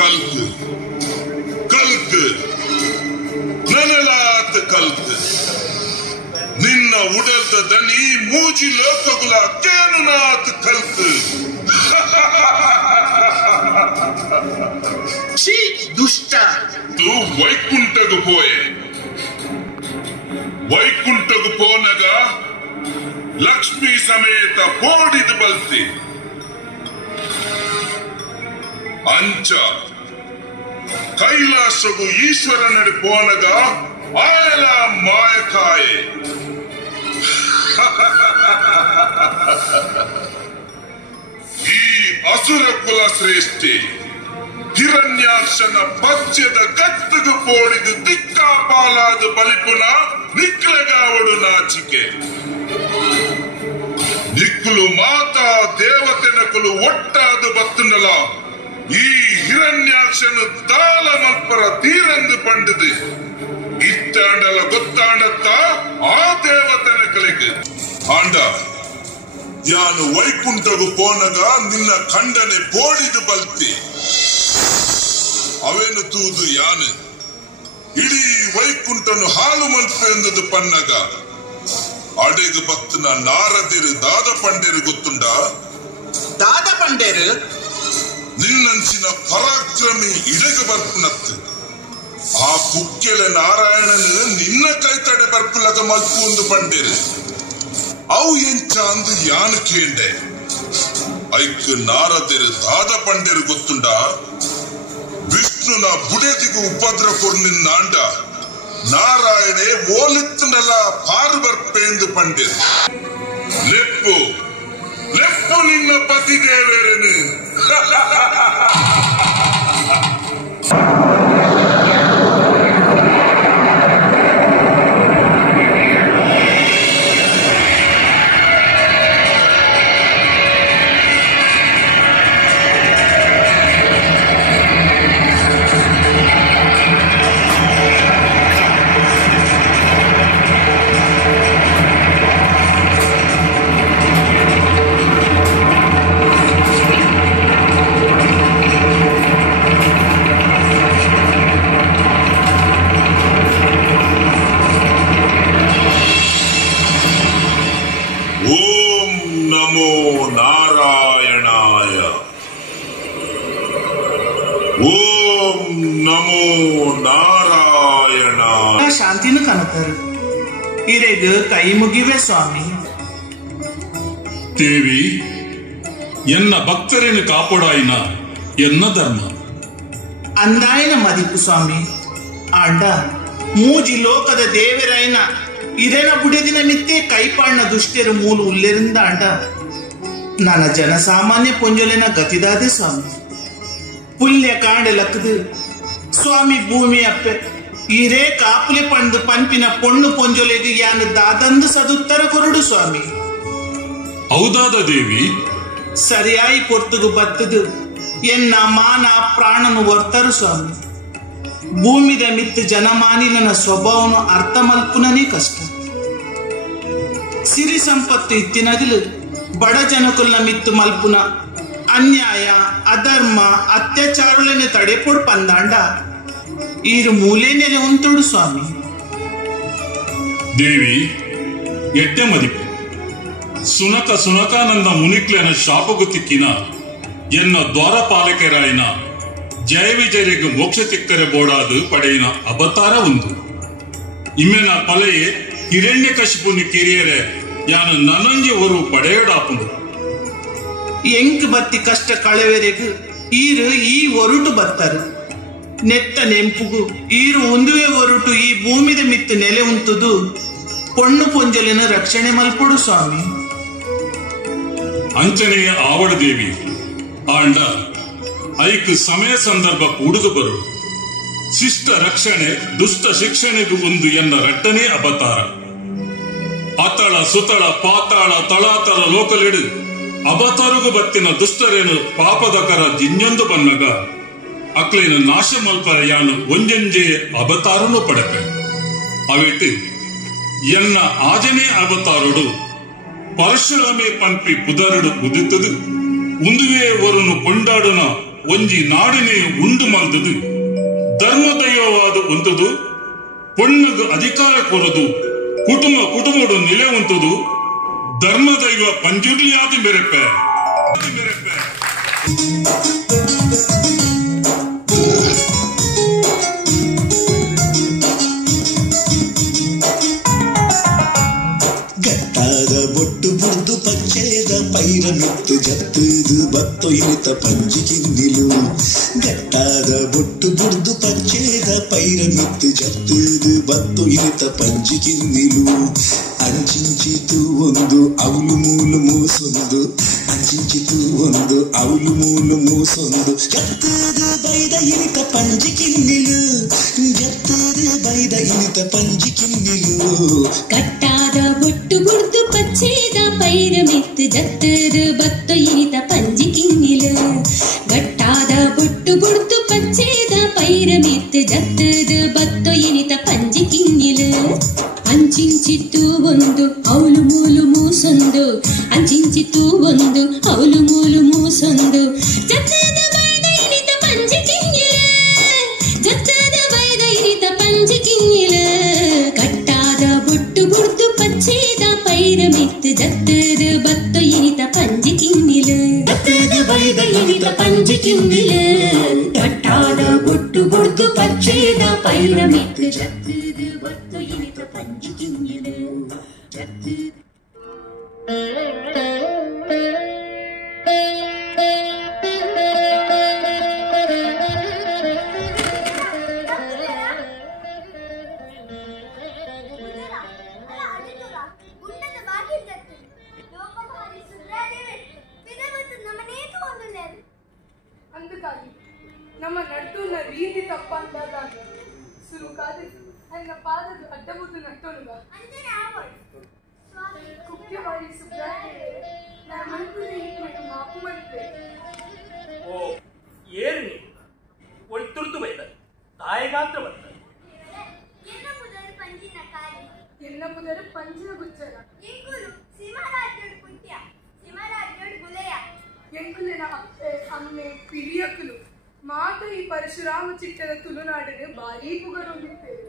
ಕಲ್ಕು ಕಲ್ಕು ನನಲಾತ ಕಲ್ಕು ನಿನ್ನ ಉಡಲ್ದ ದನಿ ಮೂಜಿ ಲೋಕಗುಲ ಕೇನುನಾತ್ ಕಲ್ಕು ಛೀ ದುಷ್ಟ ತು ವೈಕುಂಠಗು ಪೋಯೆ ವೈಕುಂಠಗು ಪೋನಗ ಲಕ್ಷ್ಮೀ ಸಮೇತ ಪೋಡಿದು ಬಲ್ತಿ ಅಂಚ ಕೈಲಾಸಗು ಈಶ್ವರನಡಿ ಪೋನಗ ಆಯಲ ಮಾಯಕಾಯೆ ಈ ಅಸುರ ಕುಲ ಶ್ರೇಷ್ಠಿ ಹಿರಣ್ಯಾಕ್ಷನ ಪದ್ಯದ ಗತ್ತಗು ಪೋಡಿದು ದಿಕ್ಕಾಪಾಲಾದ ಬಲಿಪುನ ನಿಕ್ಲಗಾವಡು ನಾಚಿಕೆ ನಿಕ್ಕುಲು ಮಾತಾ ದೇವತೆನಕುಲು ಒಟ್ಟಾದ ಬತ್ತುನಲ ಈ ಹಿರಣ್ಯಾಕ್ಷನು ತಾಳ ಮಲ್ಪರ ತೀರಂದು ಪಂಡದು ಇತ್ತಾಂಡಲ ಗೊತ್ತಾಂಡತ್ತ ಆ ದೇವತೆನಕಲಿಗೆ ಆಂಡ ಯಾನು ವೈಕುಂಠಗು ಪೋನಗ ನಿನ್ನ ಖಂಡನೆ ಪೋಡಿದು ಬಲ್ತಿ ಅವೇನು ತೂದು ಯಾನು ಇಡೀ ವೈಕುಂಠನು ಹಾಲು ಮಲ್ಪೆ ಎಂದದು ಪನ್ನಗ ಅಡೆಗು ಬತ್ತನ ನಾರದಿರು ದಾದ ಪಂಡೇರು ಗೊತ್ತುಂಡ ದಾದ ಪಂಡೇರು ನಿನ್ನಂಚಿನ ಪರಾಕ್ರಮಿ ಇಡೆಗು ಬರ್ಪುನತ್ತು ಆ ಪುಕ್ಕೆಲೆ ನಾರಾಯಣನು ನಿನ್ನ ಕೈತಡೆ ಬರ್ಪುಲಗ ಮಲ್ಪು ಒಂದು ಪಂಡೇರು ಅವು ಎಂಚ ಅಂದು ಯಾನು ಕೇಂಡೆ ಐಕ್ ನಾರದಿರು ದಾದ ಪಂಡೇರು ಗೊತ್ತುಂಡ ವಿಷ್ಣುನ ಬುಡೆದಿಗೂ ಉಪದ್ರ ಕೊರ್ನಿನ್ನಾಂಡ ನಾರಾಯಣೆ ಓಲಿತ್ತನಲ್ಲ ಪಾರು ಬರ್ಪೇಂದು ಪಂಡೇರು ಲೆಪ್ಪು ಲೆಪ್ಪು ನಿನ್ನ ಪತಿದೇವೇರೇನು ಶಾಂತಿನೂ ಕನತರು ಇರೆಗ ಕೈ ಮುಗಿವೆ ಸ್ವಾಮಿ ದೇವಿ ಎನ್ನ ಭಕ್ತರೇನು ಕಾಪಾಡಾಯಿನ ಎನ್ನ ಧರ್ಮ ಅಂದಾಯನ ಮದಿಪು ಸ್ವಾಮಿ ಆಂಡ ಮೂಜಿ ಲೋಕದ ದೇವರಾಯನ ಇದೇನ ಬುಡಿದಿನ ಮಿತ್ತೆ ಕೈಪಾಣ್ಣ ದುಷ್ಟರು ಮೂಲ ಉಲ್ಲೆರಿಂದ ಆಂಡ ನನ್ನ ಜನಸಾಮಾನ್ಯ ಪೊಂಜೊಲೆನ ಗತಿದಾದೆ ಸ್ವಾಮಿ ಪುಲ್ಯ ಕಾಂಡೆ ಲಕ್ಕದು ಸ್ವಾಮಿ ಭೂಮಿ ಅಪ್ಪೆ ಇರೇ ಕಾಪುಲೆ ಪಂಡು ಪಂಪಿನ ಪೊಣ್ಣು ಪೊಂಜೊಲೆಗೆ ಯಾನು ದಾದಂದು ಸದುತ್ತರ ಕೊರಡು ಸ್ವಾಮಿ ಹೌದಾದ ದೇವಿ ಸರಿಯಾಗಿ ಪೊರ್ತುಗು ಬತ್ತದು ಎನ್ನ ಮಾನ ಪ್ರಾಣನು ವರ್ತರು ಸ್ವಾಮಿ ಭೂಮಿದ ಮಿತ್ತು ಜನಮಾನಿಲನ ಸ್ವಭಾವನು ಅರ್ಥ ಮಲ್ಪುನನೇ ಕಷ್ಟ ಸಿರಿ ಸಂಪತ್ತು ಇತ್ತಿನಗಲು ಬಡ ಜನಕುಲ್ನ ಮಿತ್ತು ಮಲ್ಪುನ ಅನ್ಯಾಯ ಅಧರ್ಮ ಅತ್ಯಾಚಾರಗಳನ್ನೇ ತಡೆಪೊಡು ಪಂದಾಂಡ ಈರು ಮೂಲೆನೆಲೆ ಉಂಟುಡು ಸ್ವಾಮಿ ದೇವಿ ಎಟ್ಟೆ ಮದಿಪು ಸುನಕಾನಂದ ಮುನಿಕ್ಲೆನ ಶಾಪಗು ತಿಕ್ಕಿನ ಎನ್ನ ದ್ವಾರಪಾಲಕರಾಯಿನ ಜಯ ವಿಜಯರಿಗೆ ಮೋಕ್ಷ ತಿಕ್ಕರೆ ಬೋಡಾದು ಪಡೆಯಿನ ಅವತಾರ ಒಂದು ಇಮ್ಮೆನ ಪಲೆಯೇ ಹಿರಣ್ಯ ಕಶಿಪುನಿ ಕಿರಿಯರೆ ಯಾನು ನನಂಜೆ ಒರು ಪಡೆಯೋಡಾಪುಂಡು ಎಂಕ್ ಬತ್ತಿ ಕಷ್ಟ ಕಳೆವೆರೆಗು ಈರು ಈ ಒರುಟು ಬತ್ತರು ನೆತ್ತ ನೆಂಪುಗು ಈರು ಒಂದುವೆ ಒರುಟು ಈ ಭೂಮಿದ ಮಿತ್ತು ನೆಲೆ ಉಂಟುದು ಪೊಣ್ಣು ಪೊಂಜಲಿನ ರಕ್ಷಣೆ ಮಲ್ಪೊಡು ಸ್ವಾಮಿ ಅಂಚನೆಯ ಆವಡ ದೇವಿ ಆಂಡ ಐಕ್ ಸಮಯ ಸಂದರ್ಭ ಕೂಡುದು ಬರು ಶಿಷ್ಟ ರಕ್ಷಣೆ ದುಷ್ಟ ಶಿಕ್ಷಣೆಗೂ ಒಂದು ಎನ್ನ ರಟ್ಟನೆ ಅವತಾರ ಅತಳ ಸುತಳ ಪಾತಾಳ ತಳಾತಳ ಲೋಕಲಿಡು ಅವತಾರಗು ಬತ್ತಿನ ದುಷ್ಟರೇನು ಪಾಪದಕರ ಜಿನ್ಯೊಂದು ಬನ್ನಗ ಅಕ್ಲೇನು ನಾಶ ಮಲ್ಪರ ಯಾನು ಒಂಜಂಜೆ ಅವತಾರನು ಪಡೆಪೆ ಅವಿಟ್ಟು ಎನ್ನ ಆಜನೇ ಅವತಾರುಡು ಪರಶುರಾಮೆ ಪಂಪಿ ಪುದರಡು ಉದಿತದು ಉಂದುವೆ ಒರನು ಕೊಂಡಾಡುನ ಒಂಜಿ ನಾಡಿನೇ ಉಂಡು ಮಲ್ದದು ಧರ್ಮದೈವವಾದ ಒಂತದು ಪೊಣ್ಣಗು ಅಧಿಕಾರ ಕೊರದು ಕುಟುಂಬಡು ನೆಲೆ ಉಂಟದು ಧರ್ಮದೈವ ಪಂಜುರ್ಲಿಯಾದಿ ಮೆರೆಪೆ ಗಟ್ಟಾದ ಬೊಟ್ಟು ಬುಡ್ದು ಪಚ್ಚೇದ ಪೈರ ಮಿತ್ತು ಜತ್ತದು ಬತ್ತೊಯ್ಯುತ ಪಂಜಿ ಕಿಂದಿಲು ಗಟ್ಟಾದ ಬೊಟ್ಟು ಬುಡ್ದು ಪಚ್ಚೇದ ಪೈರ ಮಿತ್ತು ಜತ್ತದು ಬತ್ತೊಯ್ಯುತ ಪಂಜಿ ಕಿಂದಿಲು ಅಂಚಿಂಚಿತು ಒಂದು ಅವಲು ಮೂಲು ಮೂಸೊಂದು ಅಂಚಿಂಚಿತು ಒಂದು ಅವಲು ಮೂಲು ಮೂಸೊಂದು ಜತ್ತದು ಬೈದ ಇನಿತ ಪಂಜಿ ಕಿಂದಿಲು ಜತ್ತದು ಬೈದ ಇನಿತ ಪಂಜಿ ಕಿಂದಿಲು ಕಟ್ಟಾದ ಬೊಟ್ಟು ಬುಡ್ದು ಪಚ್ಚೇದ ಪೈರ ಮಿತ್ತು ಜತ್ತದು ಬತ್ತು ಇನಿತ ಪಂಜಿ ಕಿನ್ನಿಲು ಗಟ್ಟಾದ ಬೊಟ್ಟು ಬುಡ್ದು ಪಚ್ಚೇದ ಪೈರ ಮಿತ್ತು ಜತ್ತದು ಬತ್ತು ಇನಿತ ಪಂಜಿ ಕಿನ್ನಿಲು ಅಂಚಿಂಚಿತ್ತು ಒಂದು ಅವಲು ಮೂಲು ಮೂಸೊಂದು ಅಂಚಿಂಚಿತ್ತು ಒಂದು ಅವಲು ಮೂಲು ಮೂಸೊಂದು ಜತ್ತದ ಬೈದ ಇನಿತ ಪಂಜಿ ಕಿನ್ನಿಲು ಜತ್ತದ ಬೈದ ಇನಿತ ಪಂಜಿ ಕಿನ್ನಿಲು ಕಟ್ಟಾದ ಬೊಟ್ಟು ಬುಡ್ದು ಪಚ್ಚೇದ ಪೈರ ಮಿತ್ತು ಜತ್ತದ ಬತ್ತು ಇನಿತ ಪಂಜಿ ಕಿನ್ನಿಲು ಜತ್ತದ ಬೈದ ಇನಿತ ಪಂಜಿ ಕಿನ್ನಿಲು ಕಟ್ಟಾದ ಬೊಟ್ಟು ಬುಡ್ದು ಪಚ್ಚೇದ ಪೈರ ಮಿತ್ತು ಜತ್ತದ ಬತ್ತು ಇನಿತ ಪಂಜಿ ಕಿನ್ನಿಲು అందుకని ನಮ್ಮ ನಡ್ತುನ ರೀತಿ ತಪ್ಪಂದಾಗ ಸುರುಕಾದ ನನ್ನ ಪಾದದ ಅಡ್ಡಬುದ್ದು ನಟ್ಟೋನುಗ ಮುಖ್ಯವಾಗಿ ಸುಬ್ರಾಯ ನನ್ನ ಮನಸ್ಸು ಮಾಪು ಮರಿತೆ ಓ ಏರು ನೀವು ಒಂದು ತುರ್ತು ಬೈದ ತಾಯಿಗಾತ್ರ ಬರ್ತಾರೆ ಎನ್ನ ಮುದರ ಪಂಜಿನ ಗುಚ್ಚರ ಎಂಕುಲಿನ ಅಮ್ಮೆ ಪಿರಿಯಕ್ಕಲು ಮಾತ ಈ ಪರಶುರಾಮ ಚಿಟ್ಟದ ತುಳುನಾಡಿನ ಭಾರೀ ಪುಗರೊಂದಿದ್ದೇವೆ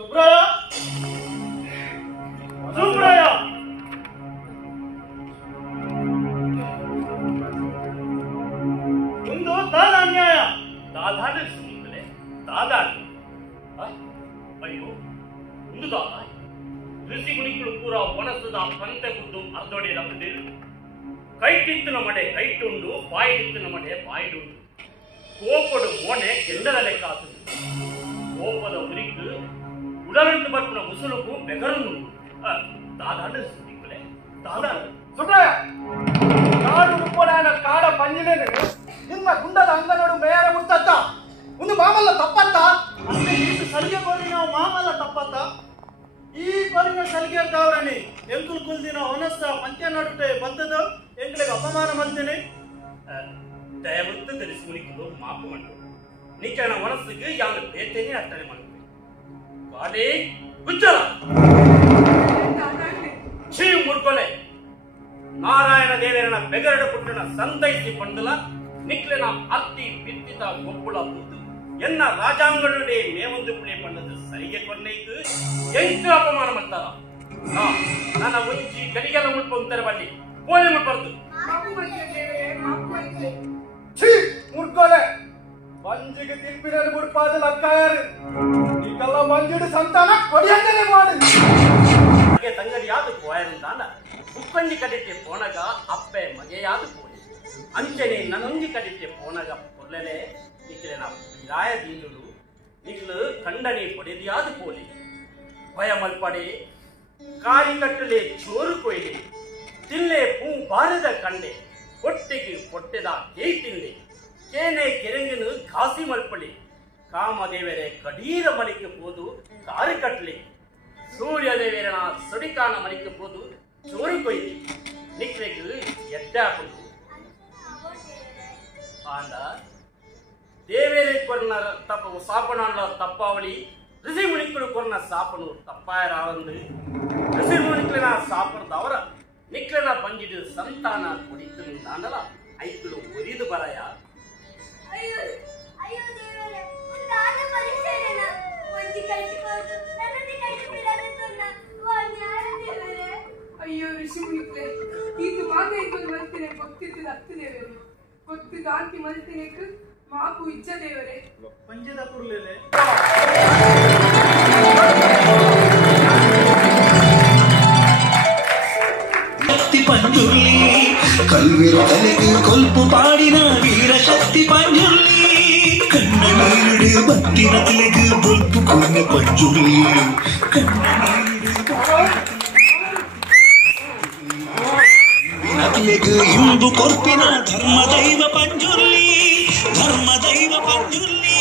ಸುಬ್ರಾಯ ಸುಬ್ರಾಯ ಒಂದು ದಾದ ಅನ್ಯಾಯ ದಾದಾಡ ಸುಮ್ಮನೆ ದಾದಾಡ ಅಯ್ಯೋ ಒಂದು ದಾದ ಋಷಿ ಮುನಿಗಳು ಪೂರ ಒಣಸದ ಪಂತೆ ಕುದ್ದು ಅರ್ಧೊಡೆ ನಮ್ಮದೇನು ಕೈ ಕಿತ್ತಿನ ಮಡೆ ಕೈಟುಂಡು ಬಾಯಿ ಕಿತ್ತಿನ ಮಡೆ ಬಾಯಿಡುಂಡು ಕೋಪಡು ಮೋನೆ ಗೆಂಡದ ಲೆಕ್ಕ ಆತದು ಕೋಪದ ಉರಿಕು ಉಡಲಂಟು ಬರ್ಪುನ ಮುಸುಳುಕು ಬೆಗರನ್ನು ದಾದಾಡ ಸುಮ್ಮನೆ ದಾದಾಡ ಸುಬ್ರಾಯ ಕಾಡು ಉಪ್ಪುಡಾನ ಕಾಡ ಪಂಜಿನೇನು ನಿಮ್ಮ ಗುಂಡದ ಅಂಗನೋಡು ಮೇಯರ ಮುತ್ತತ್ತ ಒಂದು ಮಾಮಲ್ಲ ತಪ್ಪತ್ತ ಅಂದ್ರೆ ಇದು ಸಲಿಗೆ ಕೊರಿ ನಾವು ಮಾಮಲ್ಲ ತಪ್ಪತ್ತ ಈ ಕೊರಿನ ಸಲಿಗೆ ಇರ್ತಾವ್ರಣಿ ಎಂಕುಲ್ ಕುಲ್ದಿನ ಹೊನಸ್ಸ ಪಂಚ ನಡುಟೆ ಬಂದದ ಎಂಗಳಿಗೆ ಅಪಮಾನ ಮಾಡ್ತೇನೆ ದಯವಿಟ್ಟು ತಿಳಿಸಿ ಮುನಿಕಲು ಮಾಪು ಮಾಡು ನಿಚ್ಚಣ ಮನಸ್ಸಿಗೆ ಯಾವ ಬೇಟೆನೇ ಅರ್ಥನೆ ಮಾಡುತ್ತೆ ಬಾಡೇ ಗುಜ್ಜಲ ಛೀ ಮುರ್ಕೊಲೆ ನಾರಾಯಣ ದೇವರನ ಬೆಗರಡ ಪುಟ್ಟನ ಸಂತೈಸಿ ಪಂಡಲ ನಿಕ್ಲೆನ ಅತ್ತಿ ಬಿತ್ತಿದ ಗೊಪ್ಪುಳ ಬುದ್ದು ಎನ್ನ ರಾಜಾಂಗಣಡೆ ಮೇವೊಂದು ಪುಣೆ ಪಂಡದ ಸರಿಗೆ ಕೊರ್ನೈತು ಎಂಟು ಅಪಮಾನ ಮಾಡ್ತಾರ ನನ್ನ ಮುಂಚಿ ಗಡಿಗೆಲ್ಲ ಮುಟ್ಕೊಂತಾರೆ ಬನ್ನಿ ಕೋಣೆ ಮುಟ್ಬಾರ್ದು ಛೀ ಮುರ್ಕೊಲೆ ಮಂಜಿಗೆ ತಿರ್ಪಿನಲ್ಲಿ ಮುಡ್ಪಾದ ಲಕ್ಕಾಯಾರು ಈಗೆಲ್ಲ ಮಂಜಿಡು ಸಂತಾನ ಕೊಡಿಯಂಗನೆ ಮಾಡಿ ಹಾಗೆ ತಂಗಡಿಯಾದ ಕೋಯರುಂದಾನ ಉಕ್ಕಂಡಿ ಕಡಿತೆ ಪೋಣಗ ಅಪ್ಪೆ ಮಗೆಯಾದ ಕೋಣಿ ಅಂಚನೆ ನನ್ನೊಂದಿ ಕಡಿತೆ ಪೋಣಗ ಪೊರ್ಲೆಲೆ ನಿಖಿಲೆ ನಾ ವಿರಾಯ ದೀನುಲು ನಿಖಿಲು ಖಂಡನೆ ಪಡೆದಿಯಾದ ಕೋಲಿ ಭಯ ಮಲ್ಪಡೆ ಕಾರಿ ಕಟ್ಟಲೆ ಚೋರು ಕೊಯ್ಲೆ ತಿಲ್ಲೆ ಪೂ ಬಾರದ ಕಂಡೆ ಹೊಟ್ಟೆಗೆ ಹೊಟ್ಟೆದ ಕೇಯ್ ತಿನ್ನೆ ಕೇನೆ ಕೆರೆಂಗಿನ ಘಾಸಿ ಮಲ್ಪಳಿ ಕಾಮದೇವರೇ ಕಡೀರ ಮಲಿಕೆ ಹೋದು ಕಾರಿ ಕಟ್ಲಿ ಸೂರ್ಯದೇವರನ ಸಡಿಕಾನ ಮಲಿಕೆ ಹೋದು ಚೋರು ಕೊಯ್ಲಿ ನಿಕ್ರೆಗೆ ಎಡ್ಡೆ ಹಾಕಲು ಆಂಡ ದೇವೇರೆ ಕೊರ್ನ ತಪ್ಪ ಸಾಪನಾಂಡ ತಪ್ಪಾವಳಿ ಋಷಿ ಮುನಿಗಳು ಕೊರ್ನ ಸಾಪನು ತಪ್ಪಾಯ ರಾವಂದು ಋಷಿ ಮುನಿಕ್ಲಿನ ಸಾಪರ್ದವರ ನಿಕ್ಲಿನ ಬಂಜಿದು ಸಂತಾನ ಕುಡಿತು ನಾಂಡಲ ಐಕ್ಳು ಒರಿದು ಬರಯ ಅಯ್ಯೋ ಅಯ್ಯೋ ದೇವರೇ ಒಂದು ಆದ ಪರಿಚಯನ ಒಂದು ಕಟ್ಟಿಕೊಂಡು ನನ್ನದೇ ಕಟ್ಟಿ ಬಿಡೋದನ್ನ ವಾನ್ಯಾರ ದೇವರೇ ಅಯ್ಯೋ ಋಷಿ ಮುನಿಕ್ಲೆ ಇದು ಮಾಗ ಇಕೊಂಡು ಮಲ್ತಿನೆ ಭಕ್ತಿದ್ದು ಹತ್ತು ದೇವರೇ ಭಕ್ತಿ ದಾಂತಿ ಮಲ್ತಿನೆಕ್ ಮಾಕು ಇಜ್ಜ ದೇವರೇ ಪಂಚದ ಕುರ್ಲೇಲೆ ಪಂಜುರ್ಲಿ ಕಲ್ವಿರು ತಲೆಗೆ ಕೊಲ್ಪು ಪಾಡಿನ ವೀರ ಶಕ್ತಿ ಪಂಜುರ್ಲಿ ಕಣ್ಣ ನೀರಿಡು ಬತ್ತಿನ ತಲೆಗೆ ಬೊಲ್ಪು ಕೊನೆ ಪಂಜುರ್ಲಿ ಕಣ್ಣ ತಲೆಗೆ ಇಂಬು ಕೊರ್ಪಿನ ಧರ್ಮ ದೈವ ಪಂಜುರ್ಲಿ ಧರ್ಮ ದೈವ ಪಂಜುರ್ಲಿ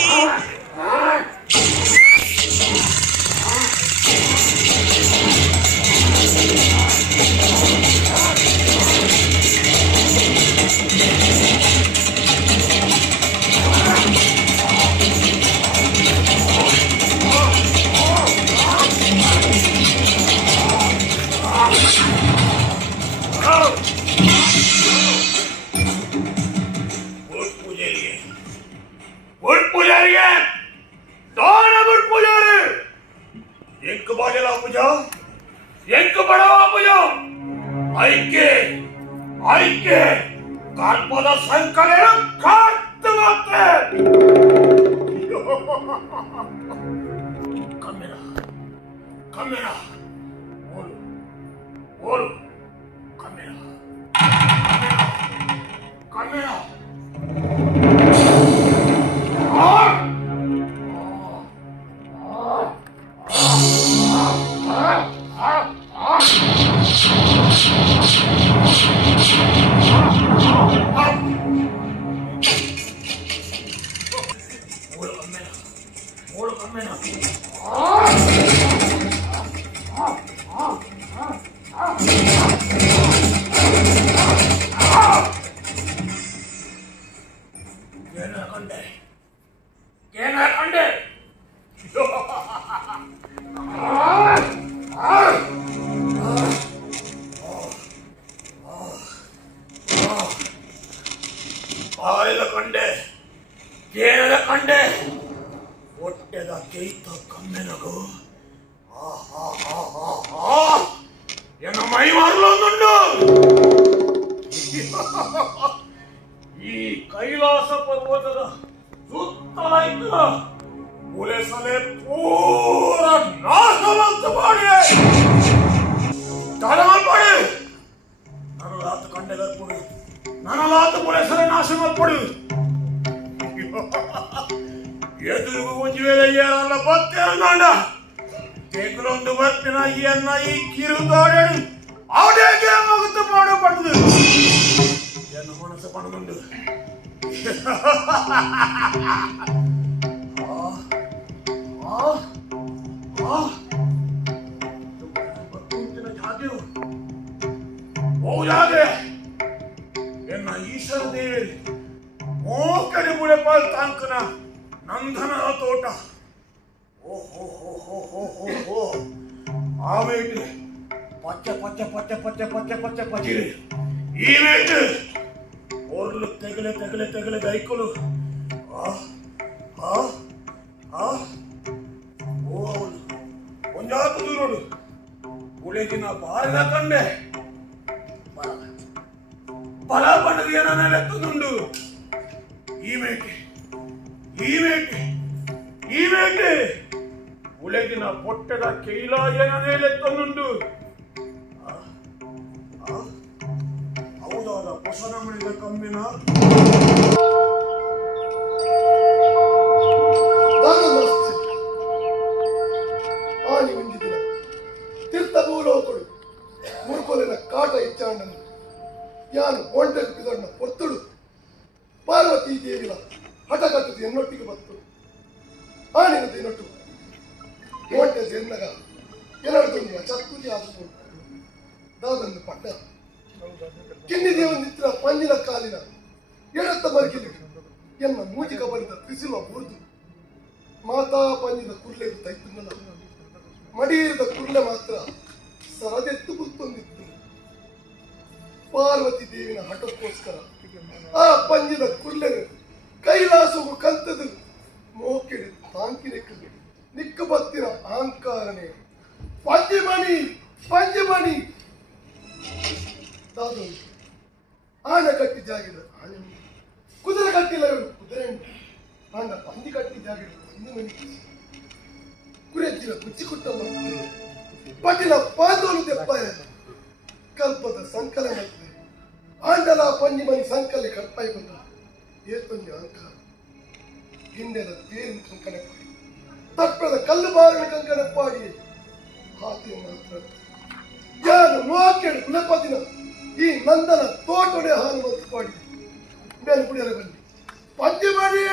ಪಾರ್ವತಿ ದೇವಿನ ಹಠಗಟ್ಟದು ಎನ್ನೊಟ್ಟಿಗೆ ಬತ್ತು ಆನಿನ ದಿನೊಟ್ಟು ಓಂಟೆ ಜೆನ್ನಗ ಎರಡದೊಂದು ಚತ್ತುಲಿ ಆದುಕೊಂಡು ದಾದನ್ನು ಪಟ್ಟ ಕಿನ್ನಿ ದೇವ ನಿತ್ರ ಪಂಜಿನ ಕಾಲಿನ ಎಡತ್ತ ಮರ್ಗಿಲು ಎನ್ನ ಮೂಜಿಕ ಬಲಿದ ತ್ರಿಸಿಲ ಬುರ್ದು ಮಾತಾ ಪಂಜಿದ ಕುರ್ಲೆದು ತೈತುಂಗಲ ಮಡಿಯಿರದ ಕುರ್ಲೆ ಮಾತ್ರ ಸರದೆತ್ತು ಗುರ್ತೊಂದಿತ್ತು ಪಾರ್ವತಿ ದೇವಿನ ಹಠಕ್ಕೋಸ್ಕರ ಆ ಪಂಜಿದ ಕುರ್ಲೆನು ಕೈಲಾಸವು ಕಂತದು ಮೋಕೆಡು ತಾಂಕಿನೆಕ್ಕು ನಿಕ್ಕ ಬತ್ತಿನ ಅಹಂಕಾರನೇ ಪಂಜಿಮಣಿ ಪಂಜಿಮಣಿ ದಾದು ಆನೆ ಕಟ್ಟಿ ಜಾಗಿದ ಆನೆ ಕುದುರೆ ಕಟ್ಟಿಲ್ಲ ಕುದುರೆ ಆಂಡ ಪಂಜಿ ಕಟ್ಟಿ ಜಾಗಿದ ಪಂಜಿ ಮಣಿ ಕುರೆಜ್ಜಿನ ಕುಚ್ಚಿಕುಟ್ಟ ಪಟಿಲ ಪಾದೋಲು ದೆಪ್ಪಾಯ ಕಲ್ಪದ ಸಂಕಲನ ಆಂಡಲ ಪಂಜಿ ಮಣಿ ಸಂಕಲೆ ಕಟ್ಪಾಯಿ ಬಂದ ಏತೊಂದು ಅಹಂಕಾರ ಹಿಂಡೆದ ತೇರಿನ ಕಂಕಣ ಪಾಡಿ ತಪ್ಪದ ಕಲ್ಲು ಬಾರಿನ ಕಂಕಣ ಪಾಡಿ ಹಾತಿಯ ಮಾತ್ರ ಯಾರು ಮೋಕೆಡು ಕುಲಪತಿನ ಈ ನಂದನ ತೋಟೊಡೆ ಹಾಲು ಮತ್ತು ಪಾಡಿ ಮೇಲೆ ಕುಡಿಯಲು ಬನ್ನಿ ಪಂಜಿ ಮಾಡಿ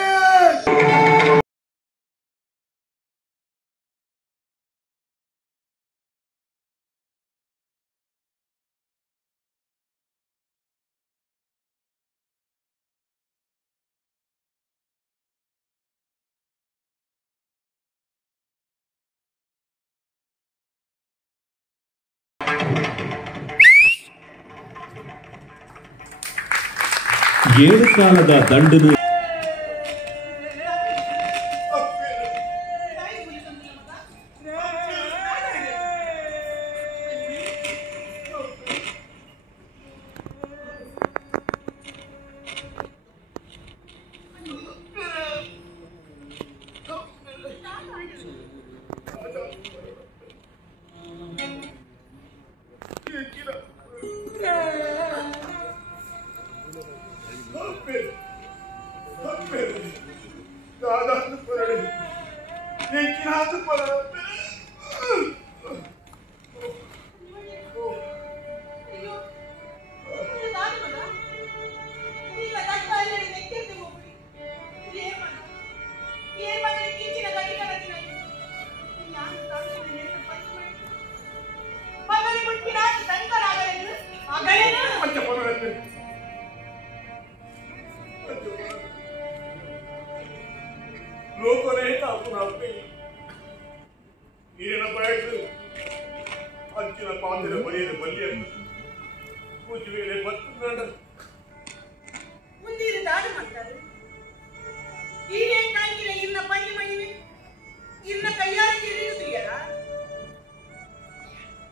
ಏಳು ಕಾಲದ ದಂಡನು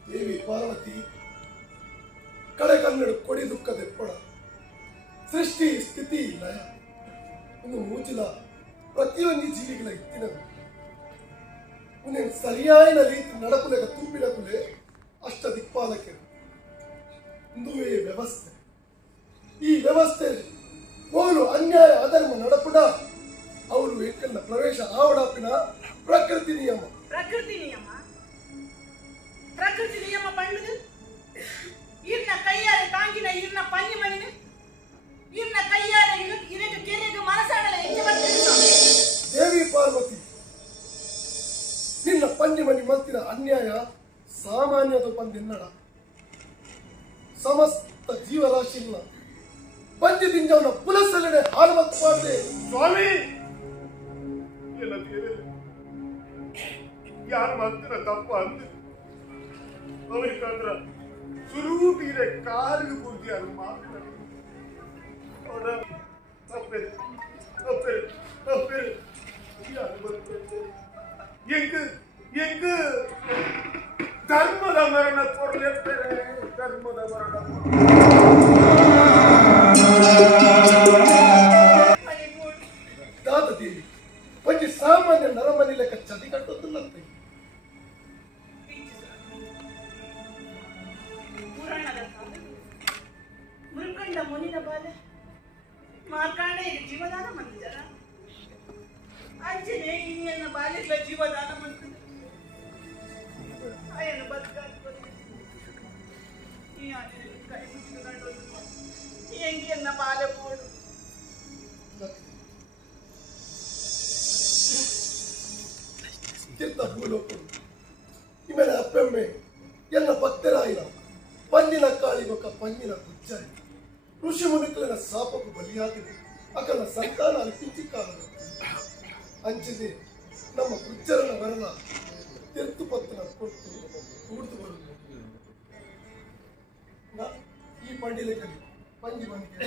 ದೇವಿ ಪಾರ್ವತಿ ಕಳೆ ಕನ್ನಡ ಕೊಡಿ ದುಃಖದೆಪ್ಪಡ ಸೃಷ್ಟಿ ಸ್ಥಿತಿ ಲಯ ಇನ್ನು ಮೂಚಿಲ ಪ್ರತಿಯೊಂದು ಜೀವಿಗಳ ಇತ್ತಿನದು ಉನ್ನೇನು ಸರಿಯಾದ ರೀತಿ ನಡಪುಲೆಗ ತೂಪಿನಕುಲೆ ಅಷ್ಟ ದಿಕ್ಪಾಲಕ್ಕೆ ಇಂದುವೇ ವ್ಯವಸ್ಥೆ ಈ ವ್ಯವಸ್ಥೆ ಅವರು ಅನ್ಯಾಯ ಅಧರ್ಮ ನಡಪುಡ ಅವರು ಏಕನ್ನ ಪ್ರವೇಶ ಆವಡಾಪಿನ ಪ್ರಕೃತಿ ನಿಯಮ ಪಂಡು ಇನ್ನ ಕೈಯಾರೆ ತಾಂಗಿನ ಇನ್ನ ಪಂಜಿ ಮಣಿನ ಇನ್ನ ಕೈಯಾರೆ ಇದಕ್ಕೆ ಕೆರೆಗೆ ಮನಸಾಡಲ ಹೆಚ್ಚು ಬರ್ತದೆ ದೇವಿ ಪಾರ್ವತಿ ನಿನ್ನ ಪಂಜಿ ಮಣಿ ಮಲ್ತಿನ ಅನ್ಯಾಯ ಸಾಮಾನ್ಯದ ಪಂದಿನ್ನಡ ಸಮಸ್ತ ಜೀವರಾಶಿಲ್ಲ ಪಂಜಿ ದಿಂಜವನ ಪುಲಸಲೆಡೆ ಹಾಲವತ್ತು ಮಾಡಿದೆ ಸ್ವಾಮಿ ಯಾರು ಮಲ್ತಿನ ತಪ್ಪ ಅಂದ ಅವರಿಕಂದ್ರ ಸುರೂಪಿರ ಕಾಲಿಗೆ ಬುದ್ಧಿ ಅದು ಮಾತಾಡಿ ಎಂಗ ಧರ್ಮದ ಮರಣ ಕೊಡ್ಲಿರ್ತಾರೆ ಧರ್ಮದ ಮರಣ ದಾದ ದೇವಿ ಒಂಜಿ ಸಾಮಾನ್ಯ ನರಮನಿ ಲೆಕ್ಕ ಚದಿ ಕಟ್ಟುತ್ತಿಲ್ಲಂತೆ ಮುರುಕಂಡ ಮುನಿನ ಬಾಲೆ ಮಾರ್ಕಾಂಡ ಈಗ ಜೀವದಾನ ಮಂದಿದ್ದಾರ ಅಂಚನೆ ಇನ್ನೆನ್ನ ಬಾಲಿಗಳ ಜೀವದಾನ ಮಂದಿದ ಆಯನ ಬದುಕಾದ ಈ ಆನೆ ಕೈ ಮುಚ್ಚಿಕೊಂಡು ಹೆಂಗೆನ್ನ ಬಾಲೆ ಬೋಡು ಚಿತ್ತ ಭೂಲೋಕರು ಇಮೇಲೆ ಅಪ್ಪೆಮ್ಮೆ ಎಲ್ಲ ಭಕ್ತರಾಯಿನ ಪಂಜಿನ ಕಾಳಿಗೊಕ್ಕ ಪಂಜಿನ ಗುಜ್ಜಾರಿ ಋಷಿ ಮುನಿಕಲನ ಶಾಪಕ್ಕೂ ಬಲಿಯಾಗಿದೆ ಅಕಲ ಸಂತಾನ ಅಲ್ಪಿಂಚಿ ಕಾಲ ಅಂಚಿದೆ ನಮ್ಮ ಗುಜ್ಜರನ ವರನ ತೆತ್ತು ಪತ್ತನ ಕೊಟ್ಟು ಕೂಡ್ತು ಬರುವುದು ಈ ಪಂಡಿಲೆ ಕಲಿ ಪಂಜಿ ಮನೆಗೆ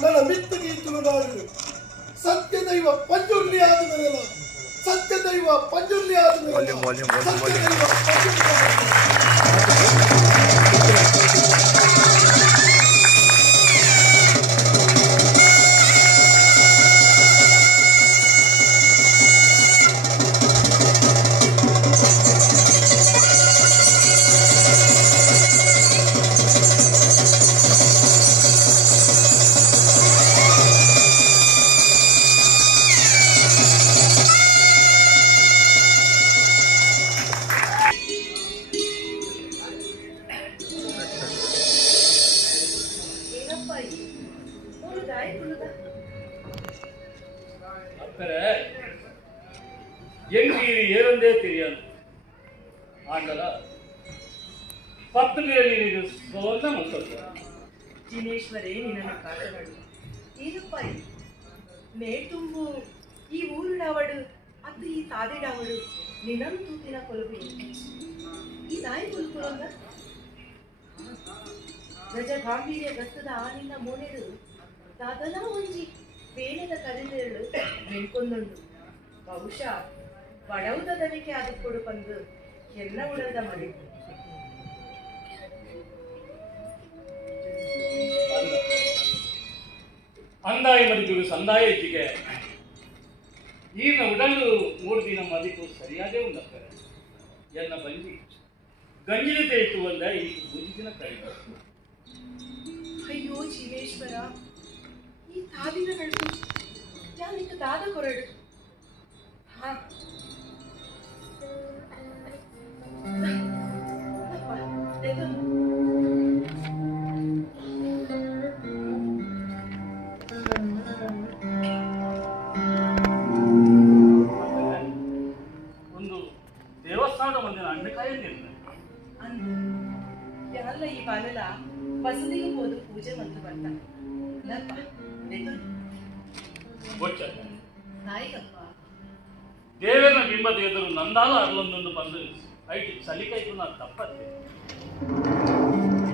ನನ್ನ ಮಿತ್ತಿಗೆ ತುಳುನಾಡು ಸತ್ಯದೈವ ಪಂಜುರ್ಲಿ ಆದ ಮೇಲೆ ಸತ್ಯದೈವ ಪಂಜುರ್ಲಿ ಆದ ಮೇಲೆ ಸತ್ಯದೈವ ಏರಂದೇ ತಿಳಿಯನು ಆಂಡಲ ಪತ್ತಲಿಯಲ್ಲಿ ಸೋದ ಮತ್ತೊಂದು ಜಿನೇಶ್ವರೇ ನಿನ್ನನ್ನು ಕಾಟನಾಡು ಏನಪ್ಪ ಮೇ ತುಂಬು ಈ ಊರುಡಾವಡು ಅದು ಈ ತಾದಿಡಾವಡು ನಿನ್ನನ್ನು ತೂತಿನ ಕೊಲುವೆ ಈ ನಾಯಿ ಕುಲ್ಕುಲಂದ ಗಜ ಗಾಂಭೀರ್ಯ ಗತ್ತದ ಆನಿನ ಮೋನೆಡು ದಾದನ ಒಂಜಿ ಬೇಣದ ಕರಿದೇಳು ನೆನ್ಕೊಂಡುಂಡು ಬಹುಶಃ ಬಡವುದದನಿಕೆ ಅದು ಕೊಡು ಬಂದು ಎಲ್ಲ ಉಳದ ಮನೆ ಅಂದಾಯ ಮದಿಗಳು ಸಂದಾಯ ಇಚ್ಚಿಗೆ ಈಗಿನ ಉಡಲು 3 ದಿನ ಮದಿಕು ಸರಿಯಾದೇ ಉಂಡಾಗ್ತಾರೆ ಎನ್ನ ಬಂಜಿ ಗಂಜಿನ ಇಟ್ಟುವಲ್ಲ ಈಗ ಬುದ್ಧಿನ ಕೈಗ ಅಯ್ಯೋ ಜೀವೇಶ್ವರ ಈ ತಾದಿನ ನಡುವೆ ಯಾನಿಕ ದಾದ ಕೊರಡು ಹಾ ಒಂದು ದೇವಸ್ಥಾನದ ಮುಂದಿನ ಅಂಡಕಾಯ ಎಲ್ಲ ಈ ಬಾಲಲ ಬಸದಿಗೆ ಹೋದು ಪೂಜೆ ಮಂತ್ರ ಬರ್ತಾನೆ ದೇವರ ಬಿಂಬದ ಎದುರು ನಂದಾಲ ಅರ್ಲೊಂದೊಂದು ಬಂದು ಐಟಿ ಸಲಿಕೈಕು ನಾನು ತಪ್ಪತ್ತೆ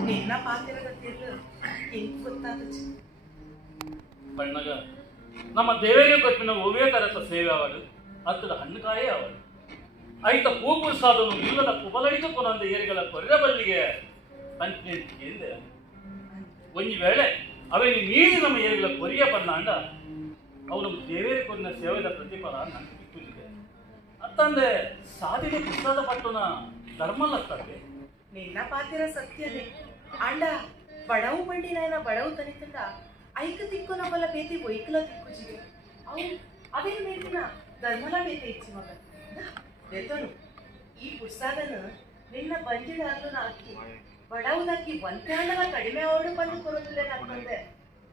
ನಿನ್ನ ಪಾತಿರದ ತಿರ್ಲು ಹೆಂಗ್ ಗೊತ್ತಾದ ಬಣ್ಣಗ ನಮ್ಮ ದೇವರಿಗೆ ಕೊಟ್ಟಿನ ಓವೇ ತರಸ ಸೇವೆ ಅವರು ಹತ್ತದ ಹಣ್ಣುಕಾಯೇ ಅವರು ಐತ ಪೂಪುರು ಸಾಧನು ಇಲ್ಲದ ಕುಬಲಡಿಕ ಕೊನಂದ ಏರಿಗಳ ಕೊರ್ರೆ ಬಲ್ಲಿಗೆ ಪಂಚೇಂದ್ರ ಒಂಜಿ ವೇಳೆ ಅವನಿಗೆ ಮೀರಿ ನಮ್ಮ ಏರಿಗಳ ಕೊರಿಯ ಬಂದಾಂಡ ಅವನು ದೇವೇರಿ ಕೊರಿನ ಸೇವೆದ ಪ್ರತಿಫಲ ನನಗೆ ಸಿಕ್ಕಿದೆ ಅತ್ತಂದ್ರೆ ಸಾಧಿಗೆ ಪುಸ್ತಕದ ಪಟ್ಟುನ ಧರ್ಮಲ್ಲತ್ತದೆ ನಿನ್ನ ಪಾತಿರ ಸತ್ಯನೇ ಅಂಡ ಬಡವು ಬಂಡಿನ ಬಡವು ತನಿತಂಡ ಐಕ ತಿಕ್ಕು ನಮ್ಮಲ್ಲ ಬೇತಿ ಒಯ್ಕಲ ತಿಕ್ಕುಜಿಗೆ ಅವು ಅದೇ ಮೇಲಿನ ಧರ್ಮಲ ಬೇತೆ ಇಚ್ಚಿ ಮಗ ಬೇತನು ಈ ಪುಸ್ತಕನ ನಿನ್ನ ಬಂಜಿಡ ಅಲ್ಲೂ ಹಾಕಿ ಬಡವುದಕ್ಕಿ ಒಂದಾಂಡಲ ಕಡಿಮೆ ಅವರು ಬಂದು ಕೊರೋದಿಲ್ಲ ಅಂತಂದೆ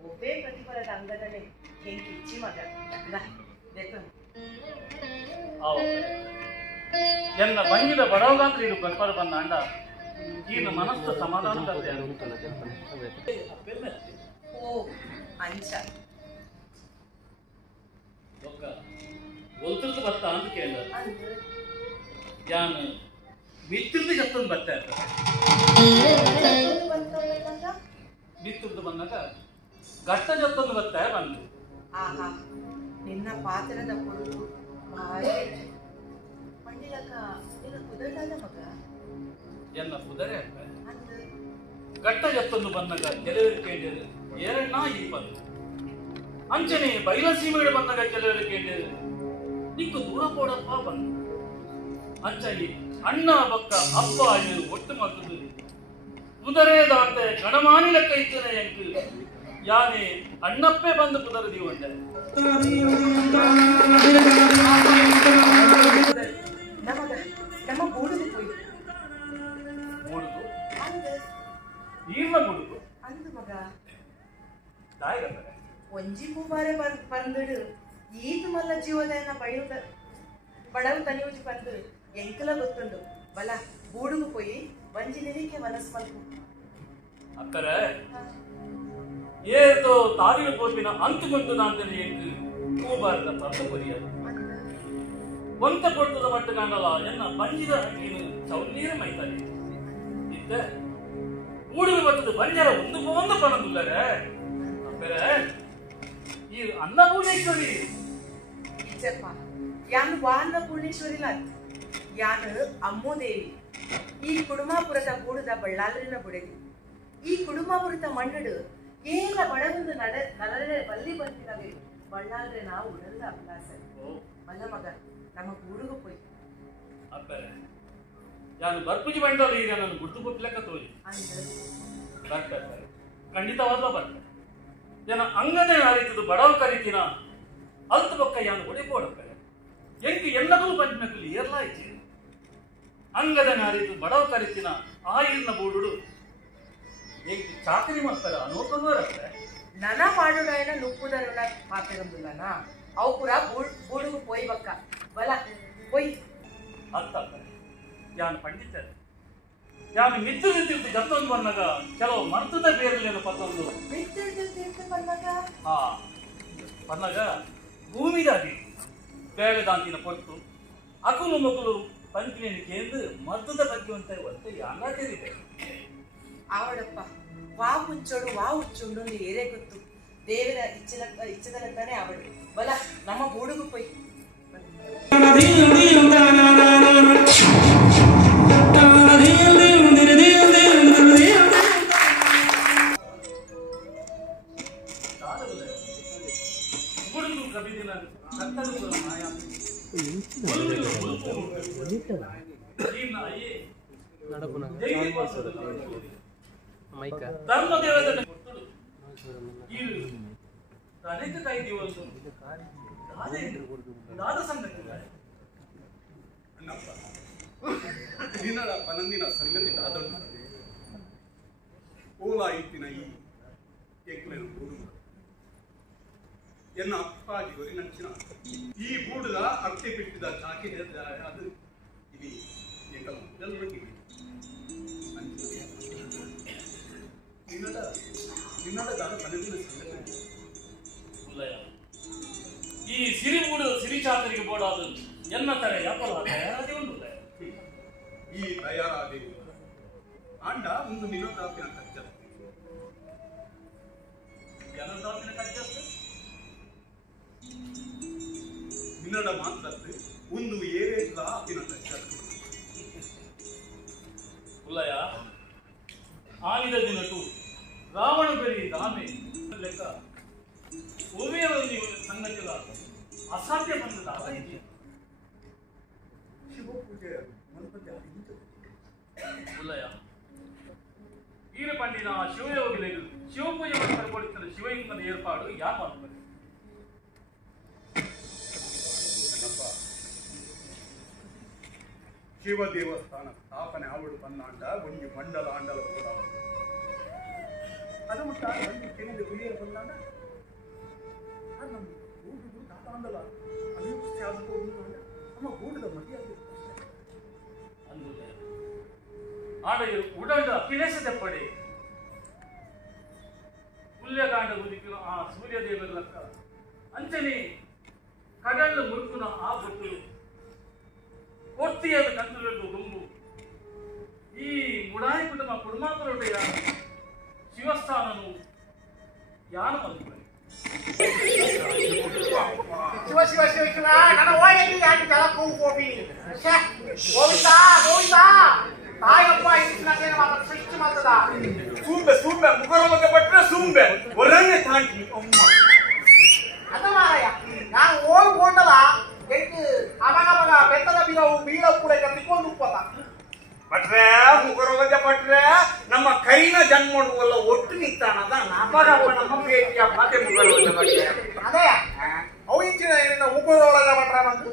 ಒಬ್ಬೇ ಪ್ರತಿಫಲದ ಅಂಗದನೆ ಹೆಂಗೆ ಇಚ್ಚಿ ಮಗ ಬೇತನು ಎನ್ನ ಬಂಜಿದ ಬಡವಗಾತ್ರ ಇದು ಪ್ರತಿಫಲ ಬಂದಾಂಡ ಈನ ಮನಸ್ಸು ಸಮಾಧಾನ ಓ ಅಂಚ ಒಲ್ತರದ್ದು ಬರ್ತಾ ಅಂತ ಕೇಳ ಯಾನ್ ಮಿತ್ರದ್ದು ಜತ್ತೊಂದು ಬರ್ತಾ ಇರ್ತಾರೆ ಮಿತ್ರದ್ದು ಬಂದಾಗ ಘಟ್ಟ ಜತ್ತೊಂದು ಬರ್ತಾ ಬಂದು ಆಹಾ ನಿನ್ನ ಪಾತ್ರದ ಕೊಡುಗು ಭಾರಿ ಮಂಡಿಲಕ ನಿನ್ನ ಕುದಟಾದ ಮಗ ಎನ್ನ ಕುದರೆ ಘಟ್ಟ ಜತ್ತೊಂದು ಬಂದಾಗ ಕೆಲವರು ಕೇಳಿದರು ಏರಣ್ಣ ಇಪ್ಪತ್ತು ಅಂಚನೆ ಬೈಲಸೀಮೆಗಳು ಬಂದಾಗ ಕೆಲವರು ಕೇಳಿದರು ನಿಕ್ಕು ದೂರ ಪೋಡಪ್ಪ ಬಂದು ಅಂಚಲಿ ಅಣ್ಣ ಬಕ್ಕ ಅಪ್ಪ ಅಲ್ಲಿ ಒಟ್ಟು ಮದ್ದು ಕುದರೇದಾಂತೆ ಕಣಮಾನಿಲ ಕೈತನೆ ಎಂಕು ಯಾನೆ ಅಣ್ಣಪ್ಪೆ ಬಂದು ಕುದರದಿ ಒಂಡೆ ನಮ್ಮ ಗೂಡುದು ಪೋಯಿ ಗೂಡುದು ಈರ್ನ ಗೂಡುದು ಅಂದು ಮಗ ದಾಯಗಂದರೆ ಒಂಜಿ ಪೂಬಾರೆ ಬಂದಿಡು ಈತು ಮಲ್ಲ ಜೀವದನ್ನ ಬಡಿಯುತ್ತ ಬಡವು ತನಿಯುಜಿ ಬಂದು ಎಂಕಲ ಗೊತ್ತುಂಡು ಬಲ ಗೂಡುಗು ಪೋಯಿ ಒಂಜಿ ನಿಲಿಕೆ ಮನಸ್ಸು ಮಲ್ಕು ಅಕ್ಕರೆ ಏತೋ ತಾದಿಲು ಪೋಪಿನ ಅಂತು ನಾಂತನೆ ಎಂಕು ಪೂಬಾರದ ಪರ್ದ ಕೊರಿಯದು ಒಂತ ಕೊಟ್ಟದ ಮಟ್ಟ ಕಾಣಲ್ಲ ಎನ್ನ ಬಂಜಿದ ಹಕ್ಕಿನ ಚೌನೀರ ಮೈತಾನೆ ಇದ್ದ ಗೂಡುಗು ಬರ್ತದ ಬಂಜರ ಒಂದು ಪಣದುಲ್ಲರೆ ಅಕ್ಕರೆ ಈ ಅನ್ನಪೂರ್ಣೇಶ್ವರಿ ಇಜ್ಜಪ್ಪ ಯಾನು ವಾನ್ನ ಪೂರ್ಣೇಶ್ವರಿಲ ಯಾನು ಅಮ್ಮೋದೇವಿ ಈ ಕುಡುಮಾಪುರದ ಗೂಡುದ ಬಳ್ಳಾಲರಿನ ಬುಡೆದಿ ಈ ಕುಡುಮಾಪುರದ ಮಣ್ಣಡು ಏಲ ಬಡಗೊಂದು ನಲರೆ ಬಲ್ಲಿ ಬರ್ತಿರವೆ ಬಳ್ಳಾಲ್ರೆ ನಾವು ಉಡಲ್ಲ ಅಭ್ಯಾಸ ಮಲ್ಲ ಮಗ ನಮ್ಮ ಗೂಡುಗು ಪೋಯಿ ಅಪ್ಪರೆ ಯಾನು ಬರ್ಪುಜಿ ಬಂಡಲು ಈಗ ನಾನು ಗುರ್ತು ಕೊಟ್ಲೆಕ್ಕ ತೋಜಿ ಬರ್ತಾರೆ ಖಂಡಿತವಾದ ಬರ್ತಾರೆ ಜನ ಅಂಗನೇ ಆರಿತದು ಬಡವ ಕರಿತಿನ ಅಲ್ತ ಬಕ್ಕ ಯಾನು ಹೊಡಿಬೋಡಕ್ಕರೆ ಎಂಕಿ ಎಲ್ಲದೂ ಬಂಜಿನಕಲ್ಲಿ ಏರ್ಲಾಯ್ತಿ ಅಂಗದ ನಾರಿತು ಬಡವ ಕರಿತಿನ ಆಯಿರ್ನ ಬೂಡುಡು ಎಂಕಿ ಚಾಕರಿ ಮಾಡ್ತಾರೆ ಅನೋಕವರತ್ತೆ ನನ ಮಾಡುಡಾಯನ ನುಪ್ಪುದರುಣ ಮಾತಾಡೋದಿಲ್ಲನ ಅವು ಪುರ ಬೂಡುಗು ಪೋಯ್ ಬಕ್ಕ ಬಲ ಪೋಯ್ ಅತ್ತ ಯಾನು ಪಂಡಿತ ಯಾನು ಮಿತ್ತು ಜತ್ತೊಂದು ಬಂದಾಗ ಕೆಲವು ಮರ್ತದ ಬೇರಲೇನು ಪತ್ತೊಂದು ಬಂದಾಗ ಬಂದಾಗ ಭೂಮಿಗಾಗಿ ಬೇಳೆದಾಂತಿನ ಕೊಟ್ಟು ಅಕುಲು ಮಕ್ಕಳು ಪಂಚಿನ ಕೇಂದ್ರ ಮದ್ದದ ಬಗ್ಗೆ ಅಂತ ಒತ್ತೆ ಯಾಂಗ ತೆರಿದೆ ಆವಡಪ್ಪ ವಾ ಹುಚ್ಚೋಡು ವಾ ಹುಚ್ಚುಂಡು ಏರೇ ಗೊತ್ತು ದೇವರ ಇಚ್ಛದಲ್ಲಂತಾನೆ ಆವಡು ಬಲ ನಮ್ಮ ಗೂಡುಗು ಪೊಯ್ ಅನೇಕ ಕೈ ದಿವಸ ದಿನದ ಪನಂದಿನ ಸಂಗತಿ ಕಾದೊಂಡ ಓಲಾ ಇತ್ತಿನ ಈ ಎಕ್ಲೆನು ಗೂಡು ಎನ್ನ ಅಪ್ಪಾಗಿ ಗೊರಿ ನಂಚಿನ ಈ ಗೂಡುದ ಅರ್ತಿ ಬಿಟ್ಟಿದ ಚಾಕಿ ಅದು ಇದು ಎಂಕಲ ಮೊದಲ ಬಗ್ಗೆ ನಿನ್ನದ ದಾದ ಪನಂದಿನ ಸಂಗತಿ ಈ ಸಿರಿಮೂಡು ಸಿರಿಚಾತರಿಗೆ ಬೋಡಾದು ಎನ್ನ ತರ ಯಾಪಲ್ಲ ತಯಾರಾದಿ ಉಂಟು ಈ ತಯಾರಾದಿ ಆಂಡ ಒಂದು ನಿನ್ನದಾಪಿನ ಕಚ್ಚ ಜನದಾಪಿನ ಕಚ್ಚ ನಿನ್ನಡ ಮಾತ್ರದ್ದು ಒಂದು ಏರೇದ ಅಪಿನ ಕಚ್ಚ ಉಲ್ಲಯ ಆನಿದ ದಿನಟು ರಾವಣ ಬೆರಿ ದಾಮೆ ಲೆಕ್ಕ ಒಮ್ಮೆ ನೀವು ಸಂಗತಿಗಳ ಅಸಾಧ್ಯ ಬಂದದ ಅಲ್ಲ ಶಿವಪೂಜೆ ಉಲ್ಲಯ ಈರಪಂಡಿನ ಶಿವಯೋಗಿಲೆಗೂ ಶಿವಪೂಜೆ ಮಾಡಿಕೊಡುತ್ತಿದ್ದ ಶಿವಲಿಂಗದ ಏರ್ಪಾಡು ಯಾರು ಮಾಡ್ತಾರೆ ಶಿವ ದೇವಸ್ಥಾನ ಸ್ಥಾಪನೆ ಆವಡು ಪನ್ನಾಂಡ ಒಂದು ಮಂಡಲ ಆಂಡಲ ಕೂಡ ಅದು ಮುಟ್ಟ ಒಂದು ಕೆನಿದ ಗುರಿಯರು ಬಂದಾಂಡ ನಮ್ಮ ಗೂಡು ತಾತಾಂಡಲ ಅಭಿವೃದ್ಧಿ ಆಗಬಹುದು ನಮ್ಮ ಗೂಡದ ಮರ್ಯಾದೆ ಆಡ ಉಡಂಡ ಕಿಲೇಸದ ಪಡೆ ಹುಲ್ಯಗಾಂಡ ಗುದಿಕಿನ ಆ ಸೂರ್ಯದೇವರ ಲಕ್ಕ ಅಂಚನೆ ಕಡಲು ಮುರುಕುನ ಆ ಬೊಟ್ಟು ಕೊರ್ತಿಯಾದ ಕಂತುಗಳು ಗುಂಬು ಈ ಮುಡಾಯಿ ಕುಟುಂಬ ಕುಡುಮಾಪುರೊಡೆಯ ಶಿವಸ್ಥಾನನು ಯಾನು ಮಲ್ಪನೆ ಶಿವ ಶಿವ ಶಿವ ಶಿವ ನನ್ನ ಓಡಿ ಯಾಕೆ ಜಲಕ್ಕೂ ಹೋಗಿ ಗೋವಿಂದ ಗೋವಿಂದ ತಾಯಪ್ಪ ಇಂಚಿನ ಮಾತ್ರ ಸೃಷ್ಟಿ ಮಾಡ್ತದ ಸೂಂಬೆ ಸೂಂಬೆ ಮುಖರ ಬಗ್ಗೆ ಪಟ್ಟರೆ ಸೂಂಬೆ ಹೊರಗೆ ತಾಂಟಿ ಅಮ್ಮ ಅದ ಮಾರಾಯ ನಾನು ಓಡ್ಕೊಂಡಲ್ಲ ಎಂಟು ಅವಾಗ ಬೆಟ್ಟದ ಬೀಳವು ಕೂಡ ಕತ್ತಿಕೊಂಡು ಉಪ್ಪತ್ತ ಪಟ್ರೆ ಮುಖರ ಬಗ್ಗೆ ಪಟ್ರೆ ನಮ್ಮ ಕೈನ ಜನ್ಮಲ್ಲ ಒಟ್ಟು ನಿಂತಾನದ ನಾಪಗಪ್ಪ ನಮ್ಮ ಭೇಟಿಯ ಮಾತೆ ಮುಖರ ಬಗ್ಗೆ ಪಟ್ರೆ ಅದೇ ಅವು ಇಂಚಿನ ಮುಖರೊಳಗ ಪಟ್ರೆ ಬಂದು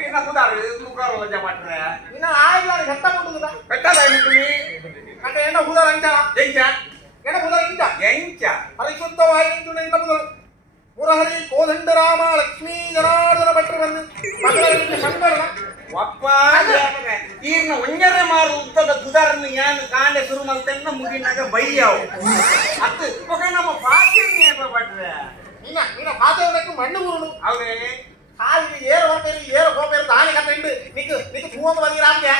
ಇನ್ನ ಕುದಾರು ಮುಖರ ಬಗ್ಗೆ ಪಟ್ರೆ ಇನ್ನ ಆಯ್ತು ಹೆತ್ತ ಮುಟ್ಟುದ ಬೆಟ್ಟದ ಮುಟ್ಟುನಿ అంటే என்ன புதர் அஞ்சா ಎಂಚ என்ன புதர் ಇಂಚ ಎಂಚ ಪರಿಶುದ್ಧವಾಗಿಂದು ನಿನ್ನ புதர் ಮುರಹರಿ ಕೋದಂಡರಾಮ ಲಕ್ಷ್ಮೀ ಜನಾರ್ದನ ಭಟ್ರು ಬಂದು ಮಕ್ಕಳಿಗೆ ಸಂಗರಣ ಒಪ್ಪ ಈರ್ನ ಒಂಜರೆ ಮಾರು ಉದ್ದದ ಪುದಾರನ್ನು ಯಾನು ಕಾಂಡೆ ಶುರು ಮಲ್ತೆನ್ನ ಮುಗಿನಾಗ ಬೈಯಾವು ಅದು ಇವಾಗ ನಮ್ಮ ಪಾತ್ರೆ ಪಟ್ರೆ ನಿನ್ನ ಪಾತ್ರೆಕ್ಕೆ ಮಣ್ಣು ಉರುಳು ಅವರೇ ಕಾಲಿಗೆ ಏರು ಹೋಗ್ಬೇರು ದಾನಿ ಕಟ್ಟ ಇಂಡು ನಿಕ್ಕೆ ತೂವೊಂದು ಬಂದಿರಾಮ್ಯ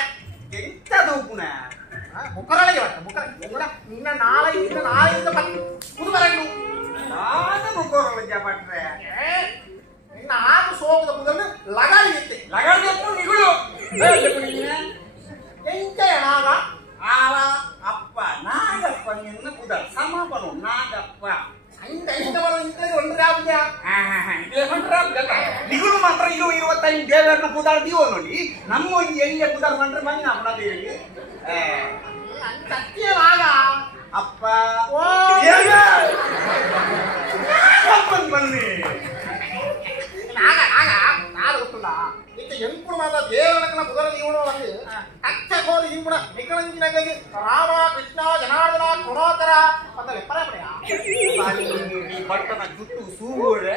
ಎಂತದು ಪುಣ ಮುಖರೊಳಗೆ ಬಟ್ಟ ಮುಖರ ನಿನ್ನ ನಾಳೆಯಿಂದ ಪುದು ಬರಂಡು ನಾನು ಮುಖರೊಳಗೆ ಪಟ್ರೆ ನಿನ್ನ ಆರು ಸೋಗದ ಪುದನ್ನು ಲಗಾಡಿ ಇತ್ತೆ ಲಗಾಡಿಯಪ್ಪು ನಿಗುಳು ಎಂತ ನಾಗ ಆವ ಅಪ್ಪ ನಾಗಪ್ಪ ನಿನ್ನ ಪುದ ಸಮಾಪನು ನಾಗಪ್ಪ ನಿಗುಳು ಮಾತ್ರ ಇದು 25 ದೇವರನ್ನ ಪುದಾರ್ ದೀವೋ ನೋಡಿ ನಮ್ಮ ಒಂದು ಎಣ್ಣೆ ಪುದಾರ್ ಮಾಡ್ರೆ ಮನೆ ನಾವು ನಮಗೆ ಅಪ್ಪ ಬನ್ನಿ ಎಂಪುಡು ಮಾತ್ರ ದೇವರನ್ನ ಪುದರ ನೀವು ಅಚ್ಚ ಕೋರಿ ಇಂಪುಡ ನಿಕ್ಕಳಂಚಿನಾಗಿ ರಾಮ ಕೃಷ್ಣ ಜನಾರ್ದನ ಗುಣೋತ್ತರ ಅಂತ ಲೆಪ್ಪರಪಡೆಯ ಬಟ್ಟನ ಜುಟ್ಟು ಸೂರೆ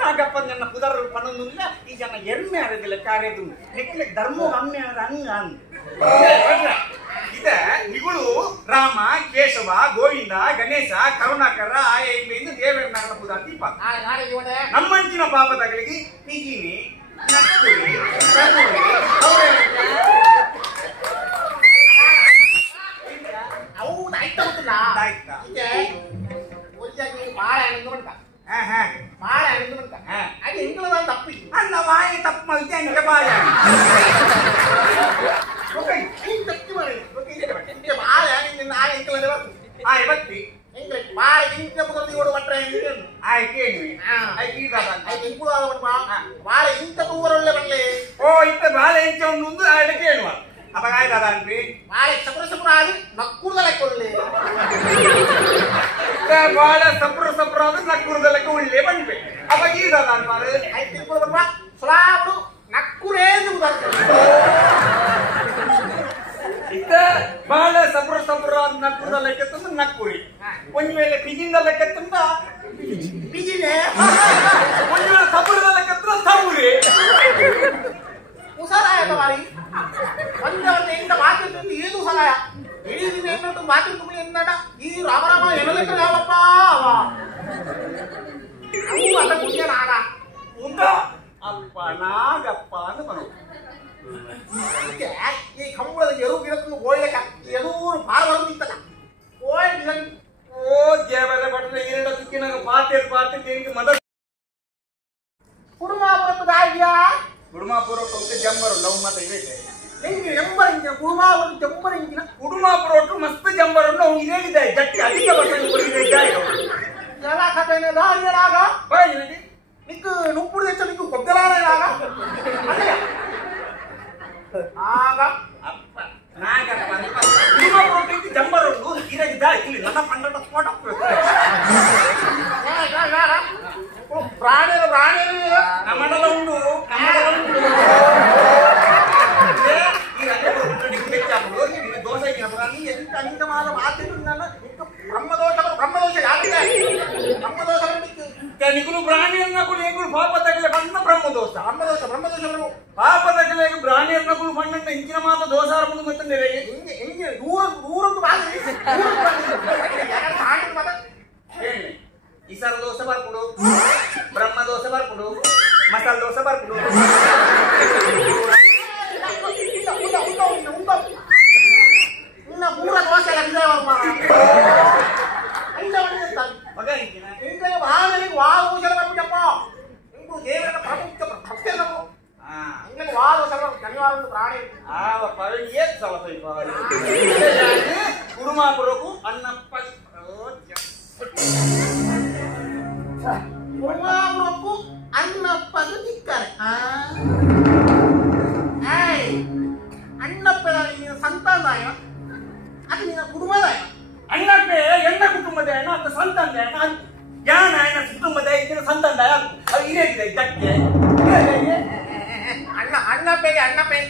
ನಾಗಪ್ಪ ನನ್ನ ಪುದರ್ ಪನ್ನೊಂದಿಲ್ಲ ಈ ಜನ ಎಮ್ಮೆ ಆಗೋದಿಲ್ಲ ಕಾರ್ಯದು ನೆಕ್ಲೆ ಧರ್ಮ ಅಮ್ಮೆ ಆದ ಹಂಗ ಇದ ನಿಗುಳು ರಾಮ ಕೇಶವ ಗೋವಿಂದ ಗಣೇಶ ಕರುಣಾಕರ ಆಯ ದೇವರ ನಗರ ಪುದ ದೀಪ ನಮ್ಮಂಚಿನ ಪಾಪದಗಳಿಗೆ ಪೀಜಿನಿ ಹೌದಾಯ್ತಾ ಗೊತ್ತಿಲ್ಲ ಬಾಳೆ ಹಣ್ಣು ಬಂತ ಬಾಳೆ ಹಣ್ಣು ಬಂತ ಅದು ಹೆಂಗದ ತಪ್ಪಿ ಅಲ್ಲ ಬಾಯಿ ತಪ್ಪು ಮಲ್ತಿ ಹಂಗೆ ಬಾಳೆ ಬಾಳೆ ಹಣ್ಣಿನ ಆ ಹೆಂಗಲೇ ಬರ್ತು ಬತ್ತಿ ಹೆಂಗ್ರೆ ಬಾಳೆ ಹಿಂಗೆ ಮುಗಿದು ಓಡು ಮಟ್ರೆ ಹೆಂಗೆ ಬಾಳೆ ಇಂಥ ಊರೊಳ್ಳೆ ಬರಲಿ ಓ ಇಂಥ ಬಾಳೆ ಇಂಚ ಒಂದು ಅದಕ್ಕೆ ಹೇಳುವ ಅವಾಗ ಆಯ್ತದ ಅನ್ರಿ ಬಾಳೆ ಸಪುರ ಸಪುರ ಆಗಿ ನಕ್ಕೂರ್ದಲ್ಲ ಕೊಳ್ಳಿ ಬಾಳೆ ಸಪುರ ಸಪುರ ಅಂದ್ರೆ ನಕ್ಕೂರ್ದಲ್ಲ ಕೊಳ್ಳಿ ಬಂದ್ವಿ ಅವಾಗ ಈದದ ಅನ್ಮಾರು ಆಯ್ತು ಬಪ್ಪ ಸ್ಲಾಬು ನಕ್ಕೂರೇ ಇತ್ತ ಬಾಳೆ ಸಪುರ ಸಪುರ ಅಂತ ನಕ್ಕೂರ್ದ ಲೆಕ್ಕತ್ತಂದ್ರೆ ನಕ್ಕೂರಿ ಒಂದ್ ವೇಳೆ ಪಿಜಿಂದ ಲೆಕ್ಕತ್ತಂದ ಪಿಜಿನೇ ಒಂದ್ ವೇಳೆ ಸಪುರದ ಲೆಕ್ಕತ್ರ ಸೌರಿ ಉಸಾರಾಯದ ಮಾರಿ ಒಂದೇ ಎಂತ ಮಾತಿರ್ತೀನಿ ಏನು ಉಸಾರಾಯ ಇಡೀ ದಿನ ಏನೊಂದು ಮಾತಿರ್ತೀನಿ ಎಂದಟ ಈ ರಾಮರಾಮ ಎನಲೆಕ್ಕ ಯಾವಪ್ಪ ಅವ ಅವು ಅಲ್ಲ ಮುಂದೆ ನಾಗ ಮುಂದ ಅಪ್ಪ ನಾಗಪ್ಪ ಅಂತ ಬರೋದು ಈ ಕಂಬಳದ ಎರು ಗಿಡಕ್ಕೆ ಓಯ್ಲಕ್ಕ ಎದೂರು ಭಾಳ ಬರೋದಿತ್ತಲ್ಲ ಓಯ್ ಓ ದೇವರ ಬಟ್ಟೆ ಎರಡು ತುಕ್ಕಿನಾಗ ಪಾತೆ ಮದ ಕುಡುಮಾಪುರಕ್ಕದ ಆಗಿಯಾ ಕುಡುಮಾಪುರಕ್ಕೆ ಜಂಬರು ಲವ್ ಮತ ಇದೆ ಹೆಂಗೆ ಎಂಬರ್ ಇಂಚಿನ ಕುಡುಮಾಪುರ ಜಂಬರ್ ಇಂಚಿನ ಕುಡುಮಾಪುರಕ್ಕೆ ಮಸ್ತ್ ಜಂಬರು ನಾವು ಇದೇಗಿದೆ ಗಟ್ಟಿ ಅಧಿಕ ವರ್ಷ ಎಲ್ಲ ಕಥೆನೇ ದಾರಿಯರಾಗ ಬಯಲಿಗೆ ನಿಕ್ಕು ನುಪ್ಪುಡು ಹೆಚ್ಚು ನಿಕ್ಕು ಕೊದ್ದಲಾಗ ಆಗ ಅಪ್ಪ ನಾಗಪ್ಪ ಕುಡುಮಾಪುರಕ್ಕೆ ಜಂಬರು ಇದಾಗಿದೆ ಇಲ್ಲಿ ನನ್ನ ಪಂಡ ಸ್ಫೋಟ ಪ್ರಾಣಿಯರು ನಮ್ಮಡಲ ಉಂಡು ದೋಸೆ ಎಂತ ಅನಿಂದ ಮಾದ ಮಾತಿನ ಬ್ರಹ್ಮದೋಷ ನಿಗುಲು ಪ್ರಾಣಿಯನ್ನಗಳು ಹೆಂಗುಳು ಪಾಪ ತಗಲೆ ಬಣ್ಣ ಬ್ರಹ್ಮದೋಷ ಪಾಪ ತಗಲೆಗೆ ಪ್ರಾಣಿಯನ್ನಗಳು ಬಣ್ಣಂತ ಹಿಂಚಿನ ಮಾತ ದೋಷಾರ ಮುಂದೆ ಮತ್ತೆ ಹೆಂಗೆ ದೂರದ್ದು ಹೇಳಿ ಈಸರ ದೋಸೆ ಬರ್ಕೊಡು ಬ್ರಹ್ಮ ದೋಸೆ ಬರ್ಕೊಡು ಮಸಾಲೆ ದೋಸೆ ಬರ್ಕೊಡು ಪೂರ ದೋಸೆ ಬರ್ಬಿಟ್ಟಪ್ಪ ದೇವರ ಭಕ್ತಿ ಪ್ರಾಣಿ ಕುರುಮಾಪುರಕ್ಕೂ ಅನ್ನಪ್ಪ ಕುರುಮಾಪುರಕ್ಕೂ ಅನ್ನಪ್ಪದ ದಿಕ್ಕರೆ ಅಣ್ಣಪ್ಪದ ನಿನ್ನ ಸಂತಾನದಾಯ ಅದು ನಿನ್ನ ಕುಟುಂಬದಾಯ ಅಣ್ಣಪ್ಪೆ ಎನ್ನ ಕುಟುಂಬದಾಯನ ಅಂತ ಸಂತಾನದಾಯ ಯಾನ ಅಣ್ಣ ಕುಟುಂಬದಾಯ ಇದನ್ನ ಸಂತಾನದಾಯ ಅದು ಇರೇಗಿದೆ ಇದಕ್ಕೆ ಅಣ್ಣಪ್ಪೆಗೆ ಅಣ್ಣಪ್ಪೆ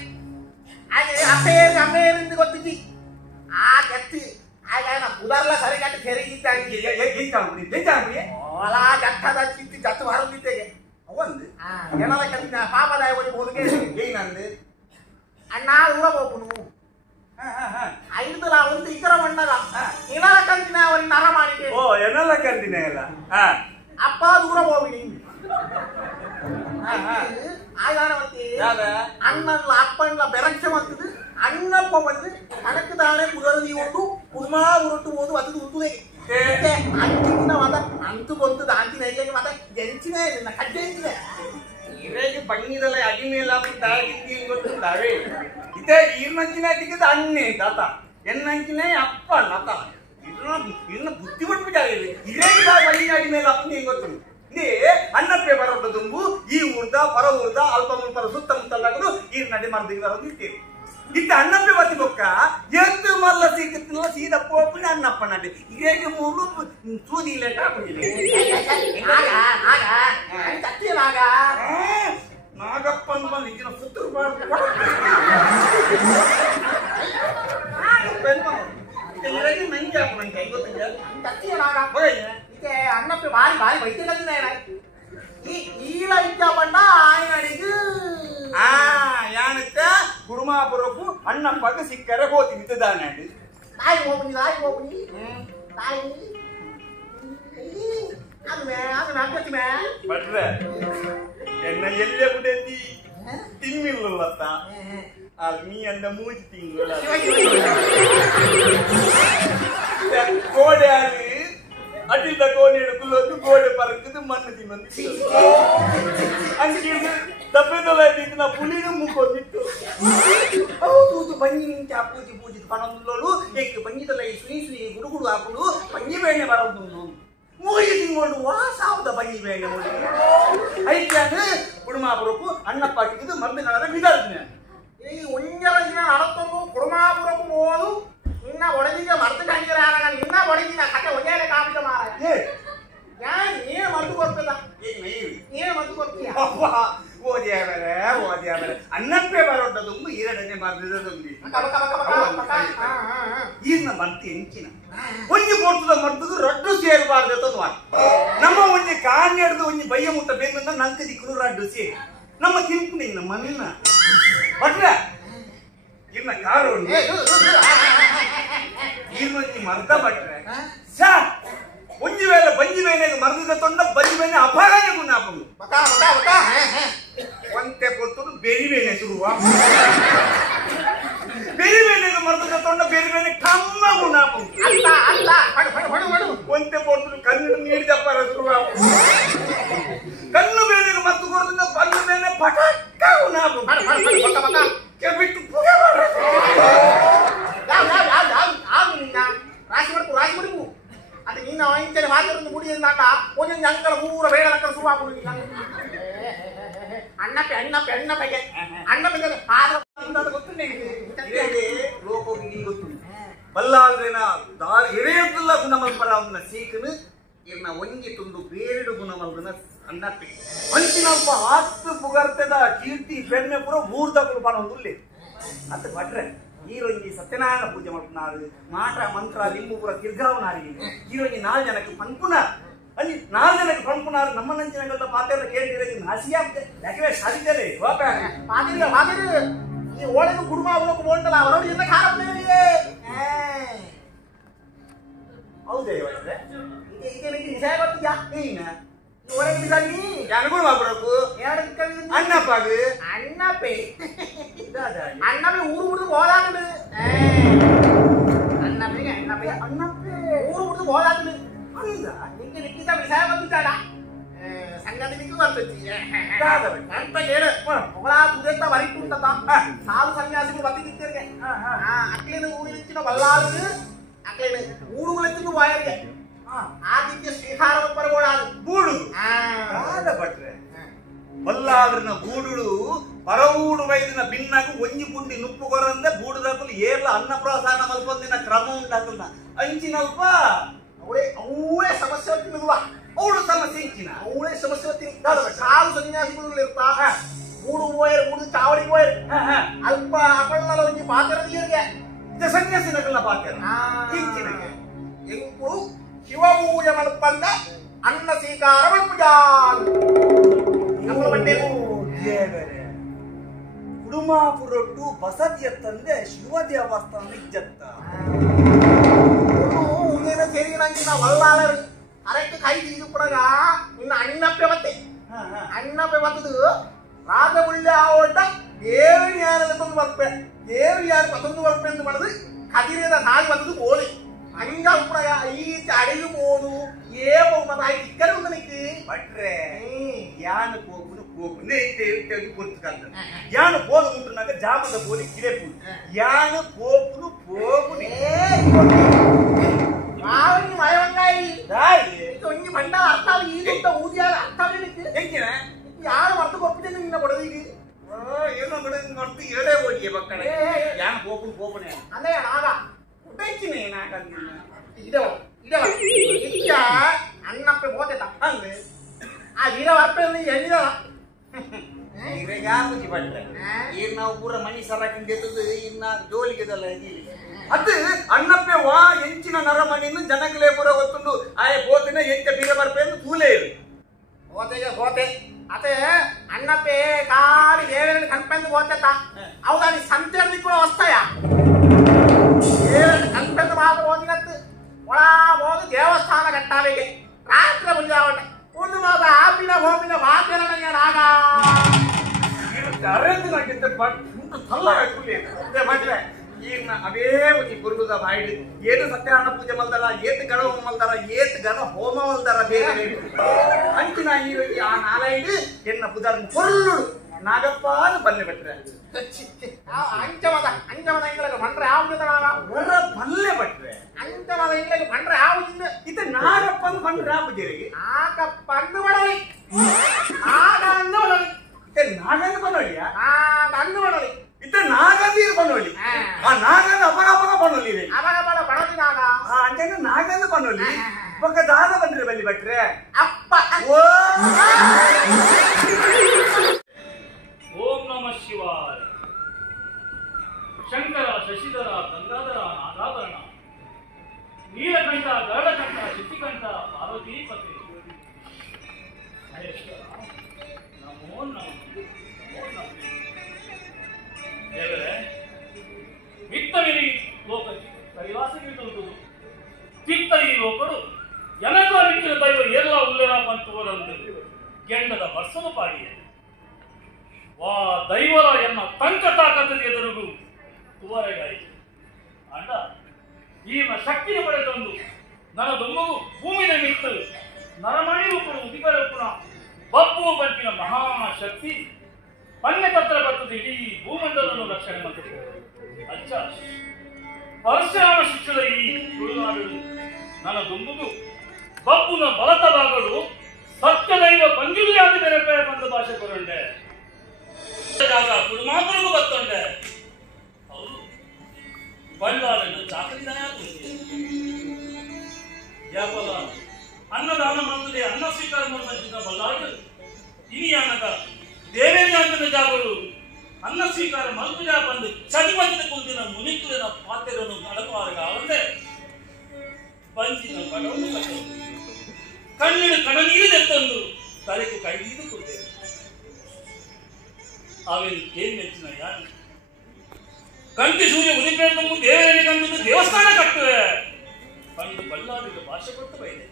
ಹಾಗೆ ಅಪ್ಪೇರಿಂದ ಗೊತ್ತಿದ್ದಿ ಆ ಗಟ್ಟಿ ಆಗ ಉದಾರ್ಲ ಸರಿ ಗಟ್ಟಿ ಕೆರೆಗಿದ್ದಾಗಿ ಓಲಾ ಗಟ್ಟದ ಚಿತ್ತಿ ಜತ್ತು ಹರದಿದ್ದೆಗೆ ಒಂದು ಏನಲ್ಲ ಕಲಿತ ಪಾಪದಾಯ ಒಡಿ ಹೋದಗೆ ಏನಂದು ಅಣ್ಣ ಊರ ಹೋಗುನು ಐದು ಒಂದು ಇತರ ಮಣ್ಣದ ಏನಾರ ಕಂತಿನ ಅವರಿಗೆ ನರ ಮಾಡಿದೆ ಓ ಏನೆಲ್ಲ ಕಂತಿನ ಎಲ್ಲ ಅಪ್ಪ ದೂರ ಹೋಗಿ ಅಣ್ಣಲ್ಲ ಅಪ್ಪಣ್ಣ ಬೆರಕ್ಷೆ ಮಾಡ್ತದೆ ಅಣ್ಣಪ್ಪ ಬಂದು ಕಣಕ್ಕೆ ತಾಳೆ ಪುರದಿ ಉಂಟು ಕುದುಮಾ ಉರುಟ್ಟು ಹೋದು ಅದು ಉಂಟುದೇ ಅಂತಿನ ಮತ ಅಂತು ಬಂತು ಅಂತಿನ ಹೇಗೆ ಮತ ಜಂಚಿನ ಕಡ್ಡೆ ಎಂಚಿನ ಇರೇಗೆ ಬಣ್ಣಿದಲ್ಲ ಅಡಿಮೇಲ ತಾಗಿದ್ದಿ ಗೊತ್ತುಂಟಾವೆ ಇದೇ ಈರ್ನಂಚಿನ ತಿಕ್ಕದ ಅಣ್ಣೆ ತಾತ ಎನ್ನಂಚಿನ ಅಪ್ಪ ನತ ಇನ್ನ ಬುದ್ಧಿ ಬಿಟ್ಬಿಟ್ಟಾರೆ ಇರೇಗ ಬಣ್ಣಿನ ಅಡಿಮೇಲೆ ಅಪ್ಪನೇ ಗೊತ್ತುಂಟು ಇದೇ ಅನ್ನಪ್ಪೆ ಬರೋದು ತುಂಬು ಈ ಊರ್ದ ಪರ ಊರ್ದ ಅಲ್ಪ ಮುಲ್ಪರ ಸುತ್ತಮುತ್ತಲಾಗದು ಈ ನಡೆ ಮರದಿಗೆ ಬರೋದು ಇರ್ತೇವೆ ಇತ್ತ ಅನ್ನಪ್ಪೆ ಬತ್ತಿ ಬೊಕ್ಕ ಎದ್ದು ಮಲ್ಲ ಸಿಕ್ಕತ್ತಿಲ್ಲ ಸೀದಾ ಪೋಪುನ ಅನ್ನಪ್ಪ ನಡೆ ಇದೇಗೆ ಮೂರು ಸೂದಿ ಲೆಕ್ಕ ನಾಗಪ್ಪ ಅಂತ ಬಂದು ಈಗಿನ ಸುತ್ತರು ನಂಗೆ ಅಪ್ಪ ನಂಗೆ ಗೊತ್ತಿದೆ ಅನ್ನಪ್ಪೆ ಭಾರಿ ಭಾರಿ ಬೈತಿಲ್ಲ ಈಲ ಇದ್ದ ಬಂಡ ಆಯ್ನಡಿಗೆ ಯಾನತ್ತ ಕುರುಮಾಪುರಕ್ಕೂ ಅಣ್ಣಪ್ಪಗೆ ಸಿಕ್ಕರೆ ಹೋತಿ ಇದ್ದಾನೆ ತಾಯಿ ಹೋಗ್ಬನಿ ತಾಯಿ ಅದು ಅಕ್ಕಿ ಮೇ ಬಟ್ರೆ ಎನ್ನ ಎಲ್ಲೇ ಬಿಡತಿ ತಿನ್ನಿಲ್ಲತ್ತ ಅಲ್ಲಿ ನೀ ಅಂದ ಮೂಜಿ ತಿಂಗಳ ಗೋಡೆ ಆಗಿ ಅಡ್ಡಿದ ಕೋಣೆ ಹಿಡ್ಕೊಳ್ಳೋದು ಗೋಡೆ ಪರಕದು ಮಣ್ಣು ತಿನ್ನೋದು ಅಂಕಿದು ದಬ್ಬೆದೊಲ ಇದ್ದಿದ್ದು ನಾ ಪುಲಿನ ಮುಕ್ಕೋದಿತ್ತು ಹೌದು ಬಂಜಿ ನಿಂಚ ಪೂಜಿ ಪೂಜಿ ಪಣಂದುಲ್ಲೋಳು ಏಕೆ ಬಂಜಿದಲ್ಲ ಈ ಸುನಿ ಸುನಿ ಗುಡುಗುಡು ಹಾಕೊಂಡು ಬಂಜಿ ಬೇಣೆ ಬರೋದು ಮೂಗಿ ತಿಂಗಳು ವಾಸಾವದ ಬಂಜಿ ಬೇಣೆ ಮೂಡಿ ಐಕ್ಯಾಗ ಕುಡುಮಾಪುರಕ್ಕೂ ಅಣ್ಣಪ್ಪ ಹಾಕಿದ್ದು ಮರ್ದಿನಾರ ಬಿದ್ದಾಡ್ತೀನಿ ಈ ಒಂಜಲ ದಿನ ಅಡತ್ತೊಂದು ಕುಡುಮಾಪುರಕ್ಕೂ ಹೋದು ಇನ್ನ ಒಡಗಿಗೆ ಮರ್ದು ಕಂಡಿರ ಇನ್ನ ಒಡಗಿನ ಕತೆ ಒಳ್ಳೆ ಕಾಪಿಟ ಮಾರ ಏನ್ ಮರ್ದು ಕೊಡ್ತದ ಏನ್ ಮರ್ದು ಕೊಡ್ತೀಯ ಓದಿಯ ಬೇರೆ ಅನ್ನಪ್ಪೆ ಬರೋಟದೊಂದು ಈರಡನೆ ಮರ್ದಿದೊಂದು ಈರ್ನ ಮರ್ತಿ ಎಂಚಿನ ಒಂಜಿ ಕೊಡ್ತದ ಮರ್ದದು ರಡ್ಡು ಸೇರಬಾರ್ದು ನಮ್ಮ ಒಂಜಿ ಕಾಣ್ ಹಿಡ್ದು ಒಂಜಿ ಬಯ್ಯ ಮುಟ್ಟ ಬೇಕಂತ ನಂಕ ದಿಕ್ಕಲು ರಡ್ಡು ಸೇರಿ ನಮ್ಮ ತಿಂಪು ನಿನ್ನ ಮಣ್ಣ ಬಟ್ರ ಇನ್ನ ಕಾರು ಈರ್ನೊಂಜಿ ಮರ್ದ ಬಟ್ರೆ ಸಾ ಒಂಜಿ ವೇಳೆ ಬಂಜಿ ಬೇನೆಗೆ ಮರ್ದಿದ ತೊಂಡ ಬಂಜಿ ಬೇನೆ ಅಪರಾಧ ಗುಣಾಪಂದು ಒಂತೆ ಕೊಟ್ಟು ಬೇರಿ ಬೇನೆ ಶುರುವ ಬೇರಿ ಬೇನೆಗೆ ಮರ್ದಿದ ತೊಂಡ ಬೇರಿ ಬೇನೆ ಕಮ್ಮ ಗುಣಾಪಂದು ಒಂತೆ ಕೊಟ್ಟು ಕಣ್ಣು ನೀಡಿದಪ್ಪರ ಶುರುವ ಕಣ್ಣು ಬೇನೆಗೆ ಮದ್ದು ಕೊಡೋದ್ರಿಂದ ಕಣ್ಣು ಬೇನೆ ಪಟಕ್ಕ ಗುಣಾಪಂದು ಬಿಟ್ಟು ಪುಗೆ ರಾಶಿ ಮಾಡ್ಕು ಅದು ನಿನ್ನ ಇಂಚನೆ ಹಾಕಿರೋದು ಗುಡಿಯಿಂದ ಒಂದೊಂದು ಅಂಕಲ ಪೂರ ಬೇಡ ಅಂಕಲ ಶುರು ಹಾಕೊಂಡು ಅಣ್ಣಪ್ಪಗೆ ಲೋಕೋಗಿ ಗೊತ್ತು ಬಲ್ಲಾಲ್ರೇನ ಎರೆಯಲ್ಲ ಗುಣಮಲ್ಪರ ಅವನ ಸೀಕನು ಇರ್ನ ಒಂಜಿ ತುಂಡು ಬೇರೆಡು ಗುಣಮಲ್ಪನ ಅಣ್ಣಪ್ಪೆ ಮಂಚಿನಲ್ಪ ಆತ್ತು ಪುಗರ್ತದ ಕೀರ್ತಿ ಬೆಣ್ಣೆ ಪುರ ಮೂರ್ದಗಳು ಪಣ ಒಂದು ಅಂತ ಬಟ್ರೆ ಈರೊಂಜಿ ಸತ್ಯನಾರಾಯಣ ಪೂಜೆ ಮಾಡ್ಪುನಾರು ಮಾಟ ಮಂತ್ರ ಲಿಂಬು ಪುರ ತಿರ್ಗಾವನಾರಿ ಈರೊಂಜಿ 4 ಜನಕ್ಕೆ ಪಂಪುನಾರು ಅಲ್ಲಿ 4 ಜನಕ್ಕೆ ಪಂಪುನಾರು ನಮ್ಮ ನಂಚಿನಗಳ ಪಾತ್ರ ಕೇಳಿದ್ರೆ ನಾಸಿಯಾಗ್ತೆ ಯಾಕೆ ಸಾಧಿದ್ದಾರೆ ಈ ಒಳಗೆ ಕುಡುಂಬ ಅವಲೋಕ ಬೋಂಟಲ್ಲ ಅವರವ್ರು ಎಲ್ಲ ಖಾರಪ್ಪಿದೆ ಹೌದೇ ಈಗ ವಿಷಯ ಗೊತ್ತಿದ್ಯಾ ನೀನ ಅಣ್ಣಪ್ಪಗೆ ಅಣ್ಣಪ್ಪೆ ಅಣ್ಣಪ್ಪೆ ಊರು ಬಿಡುದು ಹೋದಾಗಲು ಅಣ್ಣಪ್ಪೆಗೆ ಅಣ್ಣಪ್ಪೆ ಅಣ್ಣಪ್ಪೆ ಊರು ಬಿಡುದು ಹೋದಾಗಲು ಹೌದಾ ನಿಂಗೆ ನಿಕ್ಕಿದ ವಿಷಯ ಗೊತ್ತಿದ್ದಾಳ ಸಂಗತಿ ನಿಂಗೆ ಬರ್ತೈತಿ ಅಂತ ಹೇಳು ಹೊಗಳ ತುದೇತ ಬರಿಟ್ಟು ಸಾಧು ಸನ್ಯಾಸಿಗಳು ಬತ್ತಿದ್ದಿರ್ಗೆ ಅಕ್ಲೇನು ಊರಿನ ಬಲ್ಲಾರು ಅಕ್ಲೇನು ಊರುಗಳಿತ್ತು ಬಾಯರ್ಗೆ ಆದಿತ್ಯ ಶ್ರೀಹಾರ ಪರಗೋಳಾದ ಬೂಡು ಬಟ್ರೆ ಬಲ್ಲಾದ್ರನ ಬೂಡುಳು ಪರವೂಡು ವೈದ್ಯನ ಭಿನ್ನಾಗ ಒಂಜಿ ಪುಂಡಿ ನುಪ್ಪು ಕೊರಂದೆ ಬೂಡುದಾಕಲು ಏರ್ಲ ಅನ್ನಪ್ರಸಾದ ಮಲ್ಪೊಂದಿನ ಕ್ರಮ ಉಂಟಾಕಲ್ನ ಅಂಚಿನಲ್ಪ ಅವಳೇ ಸಮಸ್ಯೆ ಹೊತ್ತಿನಲ್ವ ಅವಳು ಸಮಸ್ಯೆ ಇಂಚಿನ ಅವಳೇ ಸಮಸ್ಯೆ ಹೊತ್ತಿನ ಸಾಲು ಸನ್ಯಾಸಿಗಳು ಇರ್ತಾ ಬೂಡು ಹೋಯರ್ ಬೂಡು ಚಾವಡಿ ಹೋಯರ್ ಅಲ್ಪ ಅಪಣ್ಣಲ ಒಂಜಿ ಪಾತ್ರ ಇದೆ ಸನ್ಯಾಸಿನಕಲ್ನ ಪಾತ್ರ ಇಂಚಿನಗೆ ಎಂಕು ಶಿವಪೂಜೆ ಮಲ್ಪಂದ ಅನ್ನ ಸ್ವೀಕಾರ ಕುಡುಮಾಪುರೊಟ್ಟು ಬಸದಿಯ ತಂದೆ ಶಿವ ದೇವಸ್ಥಾನ ಇಜ್ಜತ್ತ ಸೇರಿ ನಂಗೆ ವಲ್ಲಾಲರು ಕರೆಕ್ಟ್ ಕೈ ತೀರ್ಪುಡಗ ಇನ್ನು ಅಣ್ಣಪ್ಪೆ ಮತ್ತೆ ಅಣ್ಣಪ್ಪೆ ಮತ್ತದು ರಾಜಗುಳ್ಳೆ ಆವಟ ದೇವರಿ ಯಾರದ ತಂದು ಬರ್ಪೆ ದೇವರಿ ಯಾರು ಮತ್ತೊಂದು ಬರ್ಪೆ ಅಂತ ಮಾಡಿದ್ರೆ ಕದಿರಿಯದ ಸಾಗಿ ಬಂದದು ಗೋಲಿ ಹಂಗ ಉಪ್ಪಡಗ ಈಚೆ ಅಡಿಗೆ ಹೋದು ಇಕ್ಕರೆ ಒಂದು ನಿಕ್ಕಿ ಬಟ್ರೆ ಯಾನು ಹೋಗುದು ಹೋಗುಂದೆ ಗೊತ್ತುಕಂತ ಯಾನು ಹೋದ ಉಂಟುನಾಗ ಜಾಮದ ಬೋಲಿ ಕಿಡೆಪು ಯಾನು ಹೋಗುದು ಹೋಗುದು ಮಳೆವಂಗಾಯಿ ಒಂಜಿ ಬಂಡ ಅರ್ಥ ಈಗ ಊದಿಯಾಗ ಅರ್ಥ ಹೆಂಗಿನ ಯಾರು ಮರ್ತು ಕೊಟ್ಟಿದ್ದೇನೆ ನಿನ್ನ ಕೊಡದೀಗಿ ಏನೋ ಕೊಡೋದು ಮರ್ತು ಏಳೇ ಹೋಗಿ ಮಕ್ಕಳೇ ಯಾನು ಹೋಗುದು ಹೋಗುನೆ ಅಲ್ಲೇ ಆಗ ಬೆಂಚಿನಿ ನಾಕಂದಿನ ಇದ ಅಣ್ಣಪ್ಪೆ ಹೋದ ಹಂಗೆ ಆ ವೀರ ಅರ್ಪೆ ಎಲ್ಲಿದ ಯಾಕೆ ಬಟ್ರೆ ಈಗ ನಾವು ಪೂರ ಮನಿ ಸರಕಿಂದ ಇನ್ನ ಜೋಲಿಗೆದಲ್ಲ ಅದು ಅಣ್ಣಪ್ಪೆ ವಾ ಎಂಚಿನ ನರಮಣಿಯನ್ನು ಜನಗಳೇ ಪೂರ ಗೊತ್ತುಂಡು ಆಯ ಹೋತಿನ ಎಂಚ ಬೀರ ಬರ್ಪೆ ಎಂದು ತೂಲೇ ಇರು ಹೋತೆಗೆ ಹೋತೆ ಅದೇ ಅಣ್ಣಪ್ಪೆ ಕಾಲಿ ದೇವರಲ್ಲಿ ಕನ್ಪೆಂದು ಹೋಗ್ತಾ ಅವಾಗ ಸಂತೆ ಕೂಡ ವಸ್ತಾಯ ಕಲ್ಪೆಂದು ಮಾತ್ರ ಹೋಗಿನತ್ತು ಒಳ ಹೋಗಿ ದೇವಸ್ಥಾನ ಕಟ್ಟಾವಿಗೆ ರಾತ್ರಿ ಮುಂಜಾವಟ ಒಂದು ನಾಗ ಆಪಿನ ಹೋಮಿನ ಬಾಕರಣೆಯ ನಾಗ ಅರೆಂದಿನಾಗಿದ್ದ ತಲ್ಲ ಮದುವೆ ಈಗ ಅವೇ ಒಂದು ಗುರುಗುದ ಬಾಯಿಡಿ ಏತು ಸತ್ಯನಾರಾಯಣ ಪೂಜೆ ಮಲ್ದಾರ ಏತು ಗಣ ಹೋಮ ಮಲ್ದಾರ ಏತು ಗಣ ಹೋಮ ಮಲ್ದಾರ ಬೇರೆ ಬೇರೆ ಅಂಚಿನ ಈ ಆ ನಾಲೈಡು ಎನ್ನ ಪುದಾರ ಕೊಲ್ಲು ನಾಗಪ್ಪ ಬಲ್ಲೆ ಬಿಟ್ರೆ ಅಂಚಮದ ಇಂಗ್ಲಿಗೆ ಬಂಡ್ರೆ ಯಾವ್ದು ಬಲ್ಲೆ ಬಿಟ್ರೆ ಅಂಚಮದ ಇಂಗ್ಲಿಗೆ ಬಂಡ್ರೆ ಯಾವ್ದು ಇದು ನಾಗಪ್ಪ ಬಂಡ್ರೆ ಯಾವ ಪೂಜೆಗೆ ನಾಗಪ್ಪ ಅಂದು ಮಾಡಲಿ ನಾಗ ಅಂದು ಮಾಡಲಿ ನಾಗಂದು ಬಂದೋಳಿಯಾ ಅಂದು ಮಾಡಲಿ ಇತ್ತ ನಾಗಂದು ಬಂದೋಳಿ ಆ ನಾಗಂದು ಅಪಗ ಅಪಗ ಬಂದೋಳಿ ಇದೆ ಅಪಗ ಅಪಗ ಬಣೋಳಿ ನಾಗ ಅಂಚೆ ನಾಗಂದು ಬಂದೋಳಿ ಪಕ್ಕ ದಾದ ಬಂದ್ರೆ ಬಲ್ಲಿ ಬಿಟ್ರೆ ಅಪ್ಪ ಓಂ ನಮಃ ಶಿವಾಯ. ಶಂಕರ ಶಶಿಧರ ಗಂಗಾಧರ ನಾಗಾಭರಣ ನೀಲಕಂಠ ಗರುಡಕಂಠ ಶಶಿಕಂಠ ಪಾರ್ವತೀಪತಿ ಮಹೇಶ್ವರ ನಮೋ ನಮಃ ನಮೋ ನಮಃ. ದೇವರೇ ಮಿತ್ತವಿನಿ ಲೋಕ ಕೈಲಾಸಗಿರುವುದು ಚಿತ್ತ ಈ ಲೋಕಡು ಎನಕ ನಿಕ್ಕಿನ ದೈವ ಎಲ್ಲ ಉಲ್ಲೇನ ಪಂತುವರಂದು ಗೆಂಡದ ವರ್ಷದ ಪಾಡಿಯೇ ವಾ ದೈವರ ಎನ್ನ ತಂಕ ತಾಕದ ಎದುರುಗು ತುವರೆಗಾಯಿತು ಅಂಡ ಈನ ಶಕ್ತಿಯ ಪಡೆದೊಂದು ನನ್ನ ದೊಂಬಗು ಭೂಮಿನ ನಿಂತು ನರಮಣಿ ರೂಪರು ಉದಿಕರಪ್ಪುನ ಬಪ್ಪು ಬಂಪಿನ ಮಹಾಶಕ್ತಿ ಪನ್ಯತತ್ರ ಬರ್ತದ ಇಡೀ ಭೂಮಂಡಲವನ್ನು ರಕ್ಷಣೆ ಮಾಡುತ್ತದೆ. ಅಚ್ಚ ಪರಶುರಾಮ ಶಿಕ್ಷದ ಈ ತುಳುನಾಡು ನನ್ನ ದೊಂಬಗು ಬಪ್ಪುನ ಬಲತ ಭಾಗಗಳು ಸತ್ಯದೈವ ಪಂಜುರ್ಲಿ ಬೆರೆಪೆ ಬಂದ ಭಾಷೆ ಕೊರಂಡೆ ಜಾಗ ಕುಡುಮಾಪುರಿಗೂ ಬತ್ತೊಂಡೆ ಅವರು ಬಳ್ಳಾರನ್ನು ಚಾಕಲಿದಾಯ ಯಾಪಲ ಅನ್ನದಾನ ಮಂಡಳಿ ಅನ್ನ ಸ್ವೀಕಾರ ಮಾಡುವಂತ ಬಳ್ಳಾರು ಇನಿಯಾನಗ ದೇವೇಂದ್ರಾಂತನ ಜಾಗರು ಅನ್ನ ಸ್ವೀಕಾರ ಮಲ್ಪುಜ ಬಂದು ಚಡಿಮಂದಿನ ಕುಂದಿನ ಮುನಿಕುಲಿನ ಪಾತ್ರೆಯನ್ನು ನಡಕುವಾಗ ಅವರೇ ಬಂಜಿನ ಬಡವನ್ನು ಕಟ್ಟರು ಕಣ್ಣಿನ ಕಣನೀರಿದೆತ್ತೊಂದು ತಲೆಗೆ ಕೈ ಹಿಡಿದು ಕೊಡ್ತೇವೆ. ಆಮೇಲೆ ಕೇಳಿ ಮೆಚ್ಚಿನ ಯಾರು ಕಂಟಿ ಸೂರ್ಯ ಉದಿಪೇಟು ದೇವರಿಗೆ ಕಂಡು ದೇವಸ್ಥಾನ ಕಟ್ಟುವೆ ಕಂಡು ಬಳ್ಳಾರಿಗೆ ಭಾಷೆ ಕೊಟ್ಟು ಬೈದೆ.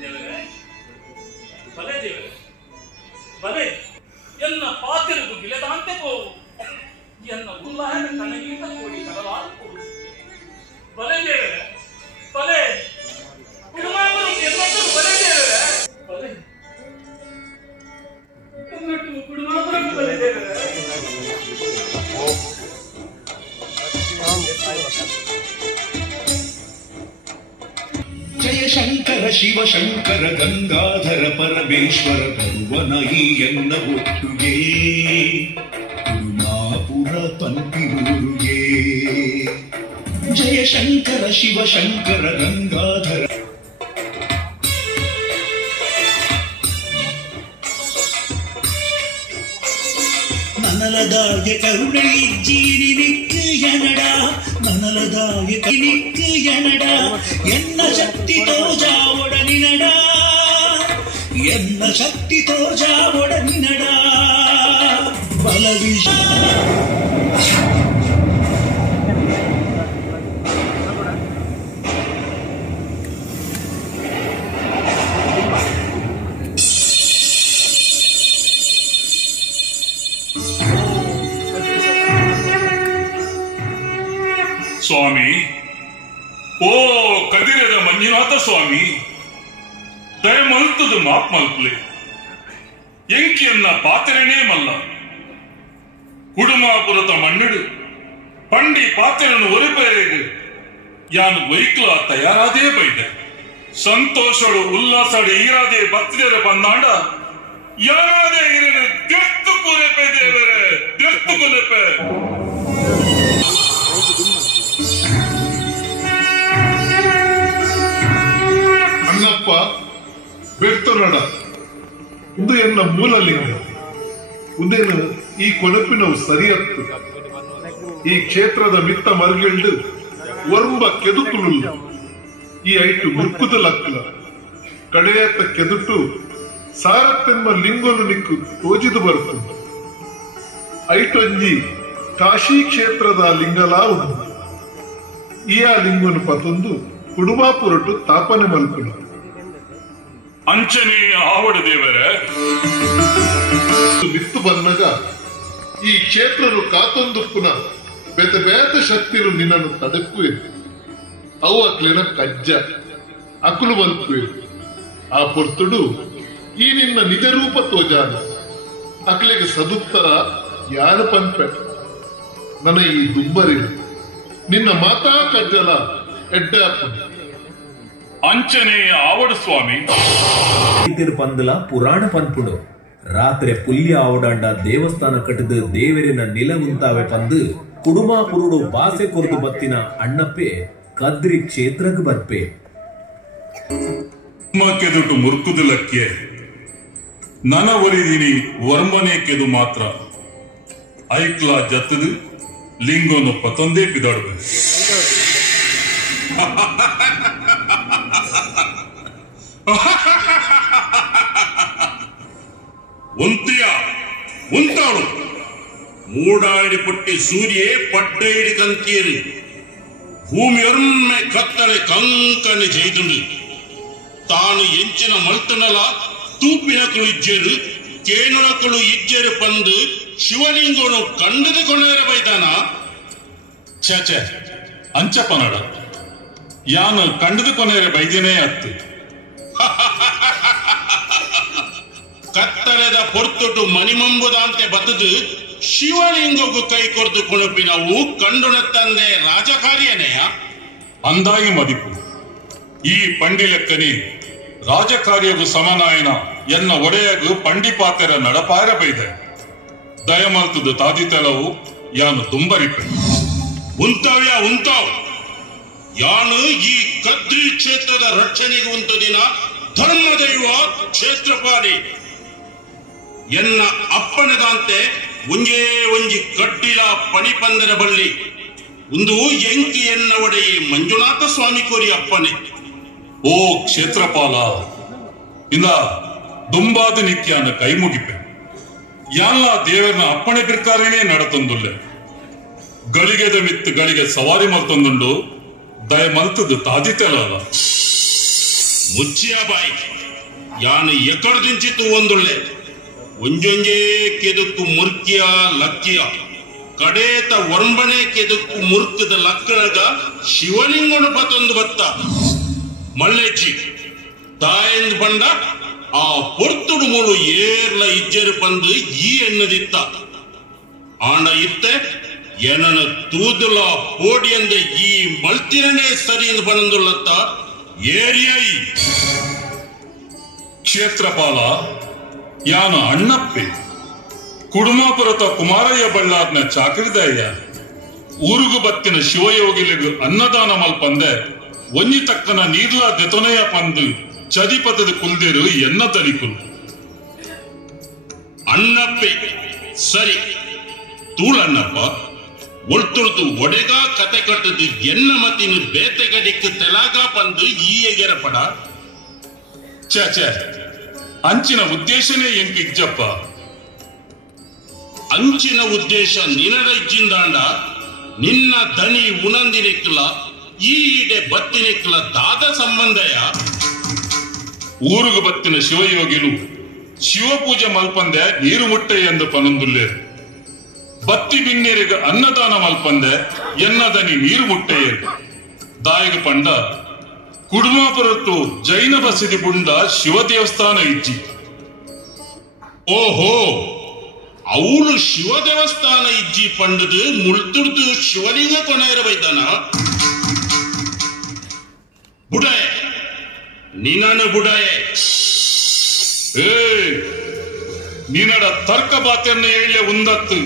ದೇವರೇ ಬಲೆ ದೇವರೇ ಬಲೆ ಎನ್ನ ಪಾತ್ರೆಗೂ ಬಿಲೆದಾಂತೆ ಹೋವು ಎನ್ನ ಉಲ್ಲಾಹ ಕಣಗಿಂತ ಕೂಡಿ ಕಡಲಾರು ಬಲೆ ದೇವರೇ ಬಲೆ ಕುಡುಮಾಂಬರು ಎಲ್ಲರೂ ಬಲೆ ದೇವರೇ ಬಲೆ ಕುಡುಮಾಂಬರು ಬಲೆ ದೇವರೇ. ಜಯ ಶಂಕರ ಶಿವ ಶಂಕರ ಗಂಗಾಧರ ಪರಮೇಶ್ವರ ಬರುವನ ಈ ಎನ್ನ ಒಟ್ಟುಗೆ ಕುರುಮಾಪುರ ಪಂಪಿರೂರುಗೆ. ಜಯ ಶಂಕರ ಶಿವ ಶಂಕರ ಗಂಗಾಧರ ನನಲದಾಯ ಕರುಣೆ ಇಜ್ಜೀರಿ ನಿಕ್ಕು ಎನಡ ನನಲದಾಯ ನಿಕ್ಕು ಎನಡ ಎನ್ನ ಶಕ್ತಿ ತೋಜಾವೊಡ ನಿನಡ ಎನ್ನ ಶಕ್ತಿ ತೋಜಾವೊಡ ನಿನಡ ಬಲವಿಷ ಸ್ವಾಮಿ ಓ ಕದಿರದ ಮಂಜುನಾಥ ಸ್ವಾಮಿ ದಯ ಮಲ್ತದು ಮಾಪ್ ಮಲ್ಪಲೆ ಎಂಕಿಯನ್ನ ಪಾತ್ರೆನೇ ಮಲ್ಲ ಕುಡುಮಾಪುರದ ಮಣ್ಣಿಡು ಪಂಡಿ ಪಾತ್ರೆಯನ್ನು ಒರಿಪೇರೆಗೆ ಯಾನು ವೈಕ್ಲ ತಯಾರಾದೇ ಬೈದೆ ಸಂತೋಷಡು ಉಲ್ಲಾಸಡು ಈರಾದೆ ಭಕ್ತಿಯರ ಬಂದಾಂಡ ಯಾರಾದೇ ಇರನು ತೆತ್ತು ಕೊಲೆಪೆ ದೇವರೇ ತೆತ್ತು ಕೊಲೆಪೆ. ಅನ್ನಪ್ಪ ಬೆಡ್ತೊನಡ ಇದು ಎನ್ನ ಮೂಲಲಿಂಗ ಉದೇನು ಈ ಕೊಲಪಿನವು ಸರಿಯತ್ತು ಈ ಕ್ಷೇತ್ರದ ಮಿತ್ತ ಮರ್ಗೆಳ್ದು ಒರ್ಂಬ ಕೆದುಕುಲು ಈ ಐಟು ಮುರ್ಕುದ ಲಕ್ಕಲ ಕಡೆಯತ್ತ ಕೆದುಟು ಸಾರತ್ತೆಂಬ ಲಿಂಗನು ನಿಕ್ಕು ತೋಜಿದು ಬರ್ತು ಐಟೊಂಜಿ ಕಾಶಿ ಕ್ಷೇತ್ರದ ಲಿಂಗಲಾ ಉಂಟು ಈ ಆ ಲಿಂಗನು ಪತೊಂದು ಕುಡುಮಾಪುರಟು ತಾಪನೆ ಮಲ್ಪುನ ಅಂಚನೆ ಆವಡ ದೇವರ ಬಿತ್ತು ಬಂದಾಗ ಈ ಕ್ಷೇತ್ರರು ಕಾತೊಂದುಪ್ಪುನ ಬೇತೆ ಬೇತೆ ಶಕ್ತಿರು ನಿನ್ನನ್ನು ತಡಕ್ಕೂ ಇತ್ತು ಅವು ಅಕ್ಲಿನ ಕಜ್ಜ ಅಕುಲು ಬಲ್ಪು ಆ ಪೊರ್ತುಡು ಈ ನಿನ್ನ ನಿಜ ರೂಪ ತೋಜಾನ ಅಕ್ಲಿಗೆ ಸದುತ್ತರ ಯಾರು ಪಂಪೆ ನನ್ನ ಈ ದುಂಬರಿ ನಿನ್ನ ಮಾತಾ ಕಜ್ಜಲ ಎಡ್ಡೆ ಅಂಚನೆ ಆವಡ ಸ್ವಾಮಿ ಪಂದಲ ಪುರಾಣ ಪನ್ಪುಡು ರಾತ್ರಿ ಪುಲ್ಯ ಆವಡಾಂಡ ದೇವಸ್ಥಾನ ಕಟ್ಟಿದ ದೇವರಿನ ನಿಲ ಉಂತಾವೆ ಪಂದು ಕುಡುಮಾ ಪುರುಡು ಬಾಸೆ ಕೊರದು ಬತ್ತಿನ ಅಣ್ಣಪ್ಪೆ ಕದ್ರಿ ಕ್ಷೇತ್ರಕ್ಕೆ ಬರ್ಪೆ ಕೆದುಟು ಮುರುಕುದುಲಕ್ಕೆ ನನ ಒರಿದಿನಿ ವರ್ಮನೆ ಕೆದು ಮಾತ್ರ ಐಕ್ಲ ಜತ್ತದು ಲಿಂಗೋನು ಪತೊಂದೇ ಪಿದಾಡುವೆ ಒಂತಿಯ ಉಂತಾಳು ಮೂಡಾಡಿ ಪುಟ್ಟಿ ಸೂರ್ಯೇ ಪಡ್ಡೈಡಿ ಕಂಕೇರಿ ಭೂಮಿಯೊರ್ಮೆ ಕತ್ತಲೆ ಕಂಕಣಿ ಚೈತುಂಡು ತಾನು ಎಂಚಿನ ಮಲ್ತನಲ ತೂಪಿನಕಳು ಇಜ್ಜೇರು ಕೇನುಳಕಳು ಇಜ್ಜೇರು ಪಂದು ಶಿವಲಿಂಗೋನು ಕಂಡದು ಕೊನೆರ ಬೈತಾನ ಚಾಚೆ ಅಂಚಪ್ಪನಡ ಯಾನು ಕಂಡದು ಕೊನೆರ ಬೈದೇನೇ ಅತ್ತು ಕತ್ತಲೆದ ಪೊರ್ತುಟು ಮಣಿಮಂಬುದಂತೆ ಬತ್ತದು ಶಿವಲಿಂಗಗೂ ಕೈ ಕೊರ್ದು ಕೊಣಪಿ ನಾವು ಕಂಡುನ ತಂದೆ ರಾಜಕಾರ್ಯನೆಯ ಅಂದಾಗಿ ಮದಿಪು ಈ ಪಂಡಿ ಲೆಕ್ಕನಿ ರಾಜಕಾರ್ಯಗೂ ಸಮನಾಯನ ಎನ್ನ ಒಡೆಯಗೂ ಪಂಡಿ ಪಾತೆರ ನಡಪಾರ ಬೈದೆ ದಯಮಲ್ತದು ತಾದಿತೆಲವು ಯಾನು ದುಂಬರಿಪೆ ಉಂತಾವ್ಯ ಉಂತಾವ್ ಯಾನು ಈ ಕದ್ರಿ ಕ್ಷೇತ್ರದ ರಕ್ಷಣೆಗೆ ಉಂಟದಿನ ಧರ್ಮದೈವ ಕ್ಷೇತ್ರಪಾಲಿ ಎನ್ನ ಅಪ್ಪಣೆದಂತೆ ಒಂಜೇ ಒಂಜಿ ಕಡ್ಡಿಲ ಪಣಿಪಂದರ ಬಳ್ಳಿ ಒಂದು ಎಂಕಿ ಎನ್ನ ಒಡೆಯಿ ಮಂಜುನಾಥ ಸ್ವಾಮಿ ಕೋರಿ ಅಪ್ಪನೆ ಓ ಕ್ಷೇತ್ರಪಾಲ ಇಂದ ದುಂಬಾದ ನಿತ್ಯಾನ ಕೈ ಮುಗಿಪೆ ಎಲ್ಲ ದೇವರನ ಅಪ್ಪಣೆ ಪ್ರಕಾರನೇ ನಡತೊಂದುಲ್ಲೆ ಗಳಿಗೆದ ಮಿತ್ತು ಗಳಿಗೆ ಸವಾರಿ ಮಲ್ತೊಂದುಂಡು ದಯ ಮಲ್ತದು ತಾದಿತೆಲ್ಲ ಮುಚ್ಚಿಯ ಬಾಯಿ ಯಾನು ಎಕಡದಿಂಚಿತ್ತು ಒಂದುಳ್ಳೆ ಒಂಜೊಂಜೇ ಕೆದಕ್ಕು ಮುರ್ಕಿಯ ಲಕ್ಕಿಯ ಕಡೇತ ಒರ್ಂಬಣೆ ಕೆದಕ್ಕು ಮುರ್ಕದ ಲಕ್ಕಣಗ ಶಿವಲಿಂಗನು ಪತೊಂದು ಬತ್ತ ಮಲ್ಲೆಜ್ಜಿ ತಾಯಂದು ಬಂಡ ಆ ಪೊರ್ತುಡು ಮೂಳು ಏರ್ಲ ಇಜ್ಜರು ಬಂದು ಈ ಎನ್ನದಿತ್ತ ಆಂಡ ಇತ್ತೆ ಏನನ ತೂದುಲ ಪೋಡಿಯಂದ ಈ ಮಲ್ತಿರನೇ ಸರಿ ಎಂದು ಬಂದುಳ್ಳತ್ತ ಏರಿಯಾಯಿ ಕ್ಷೇತ್ರಪಾಲ ಯಾನು ಅಣ್ಣಪ್ಪೆ ಕುಡುಮಾಪುರತ ಕುಮಾರಯ್ಯ ಬಳ್ಳಾರ್ನ ಚಾಕರಿದಯ್ಯ ಊರುಗು ಬತ್ತಿನ ಶಿವಯೋಗಿಲಿಗು ಅನ್ನದಾನ ಮಲ್ಪಂದೆ ಒಂಜಿ ತಕ್ಕನ ನೀರ್ಲ ದೆತೊನೆಯ ಪಂದು ಚದಿಪತದ ಕುಲ್ದಿರು ಎನ್ನ ತಲಿಕುಲು ಅಣ್ಣಪ್ಪೆ ಸರಿ ತೂಳಣ್ಣಪ್ಪ ಒಳ್ತುಳ್ದು ಒಡೆಗ ಕತೆ ಕಟ್ಟದು ಎನ್ನ ಮತ್ತಿನ ಬೇತೆಗಡಿಕ್ಕೆ ತೆಲಾಗ ಪಂದು ಈ ಎಗೆರ ಪಡ ಚಾಚೆ ಅಂಚಿನ ಉದ್ದೇಶನೇ ಎಂಕಿಜ್ಜಪ್ಪ ಅಂಚಿನ ಉದ್ದೇಶ ನಿನರ ಇಜ್ಜಿಂದಾಂಡ ನಿನ್ನ ದನಿ ಉಣಂದಿನಿಕ್ಲ ಈ ಇಡೆ ಬತ್ತಿನಿಕ್ಲ ದಾದ ಸಂಬಂಧಯ ಊರುಗು ಬತ್ತಿನ ಶಿವಯೋಗಿಲು ಶಿವಪೂಜೆ ಮಲ್ಪಂದೆ ನೀರು ಮುಟ್ಟೆ ಎಂದು ಪನೊಂದುಲ್ಲೆ ಬತ್ತಿ ಬಿನ್ನೇರಿಗ ಅನ್ನದಾನ ಮಲ್ಪಂದೆ ಎನ್ನದನಿ ನೀರು ಮುಟ್ಟೆ ದಾಯಗ ಪಂಡ ಕುಡುಮಾಪುರತ್ತು ಜೈನ ಬಸಿದಿ ಬುಂಡ ಶಿವ ದೇವಸ್ಥಾನ ಇಜ್ಜಿ ಓಹೋ ಅವಳು ಶಿವ ದೇವಸ್ಥಾನ ಇಜ್ಜಿ ಪಂಡದು ಮುಳ್ತುಡ್ದು ಶಿವಲಿಂಗ ಕೊನೆಯರ ಬೈತಾನ ಬುಡಾಯೆ ನಿನ್ನನು ಬುಡಾಯೆ ನಿನ್ನಡ ತರ್ಕ ಬಾತೆಯನ್ನು ಹೇಳಿ ಉಂದತ್ತು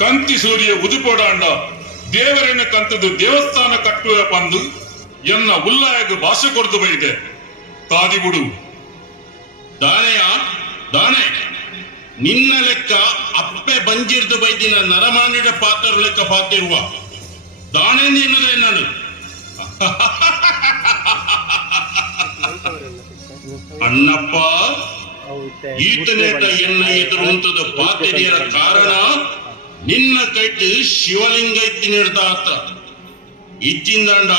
ಕಂತಿ ಸೂರ್ಯ ಉದುಪೋಡಾಂಡ ದೇವರನ್ನ ಕಂತದು ದೇವಸ್ಥಾನ ಕಟ್ಟುವ ಪಂದು ಎನ್ನ ಉಲ್ಲಾಯಗ ಭಾಷೆ ಕೊಡ್ದು ಬೈದೆ ತಾದಿ ಬಿಡು ದಾನೆಯ ದಾನೆ ನಿನ್ನ ಲೆಕ್ಕ ಅಪ್ಪೆ ಬಂಜಿರ್ದು ಬೈದಿನ ನರಮಾನಿಡ ಪಾತ್ರ ಲೆಕ್ಕ ಪಾತಿರುವ ದಾನೆ ನಿನ್ನದೇ ನಾನು ಅಣ್ಣಪ್ಪ ಈತನೇಟ ಎನ್ನ ಎದುರುಂತದ ಪಾತೆರಿಯರ ಕಾರಣ ನಿನ್ನ ಕೈಟ್ ಶಿವಲಿಂಗ ಇತ್ತಿ ನಿರ್ದಾತ ಇಜ್ಜಿಂದಾಂಡ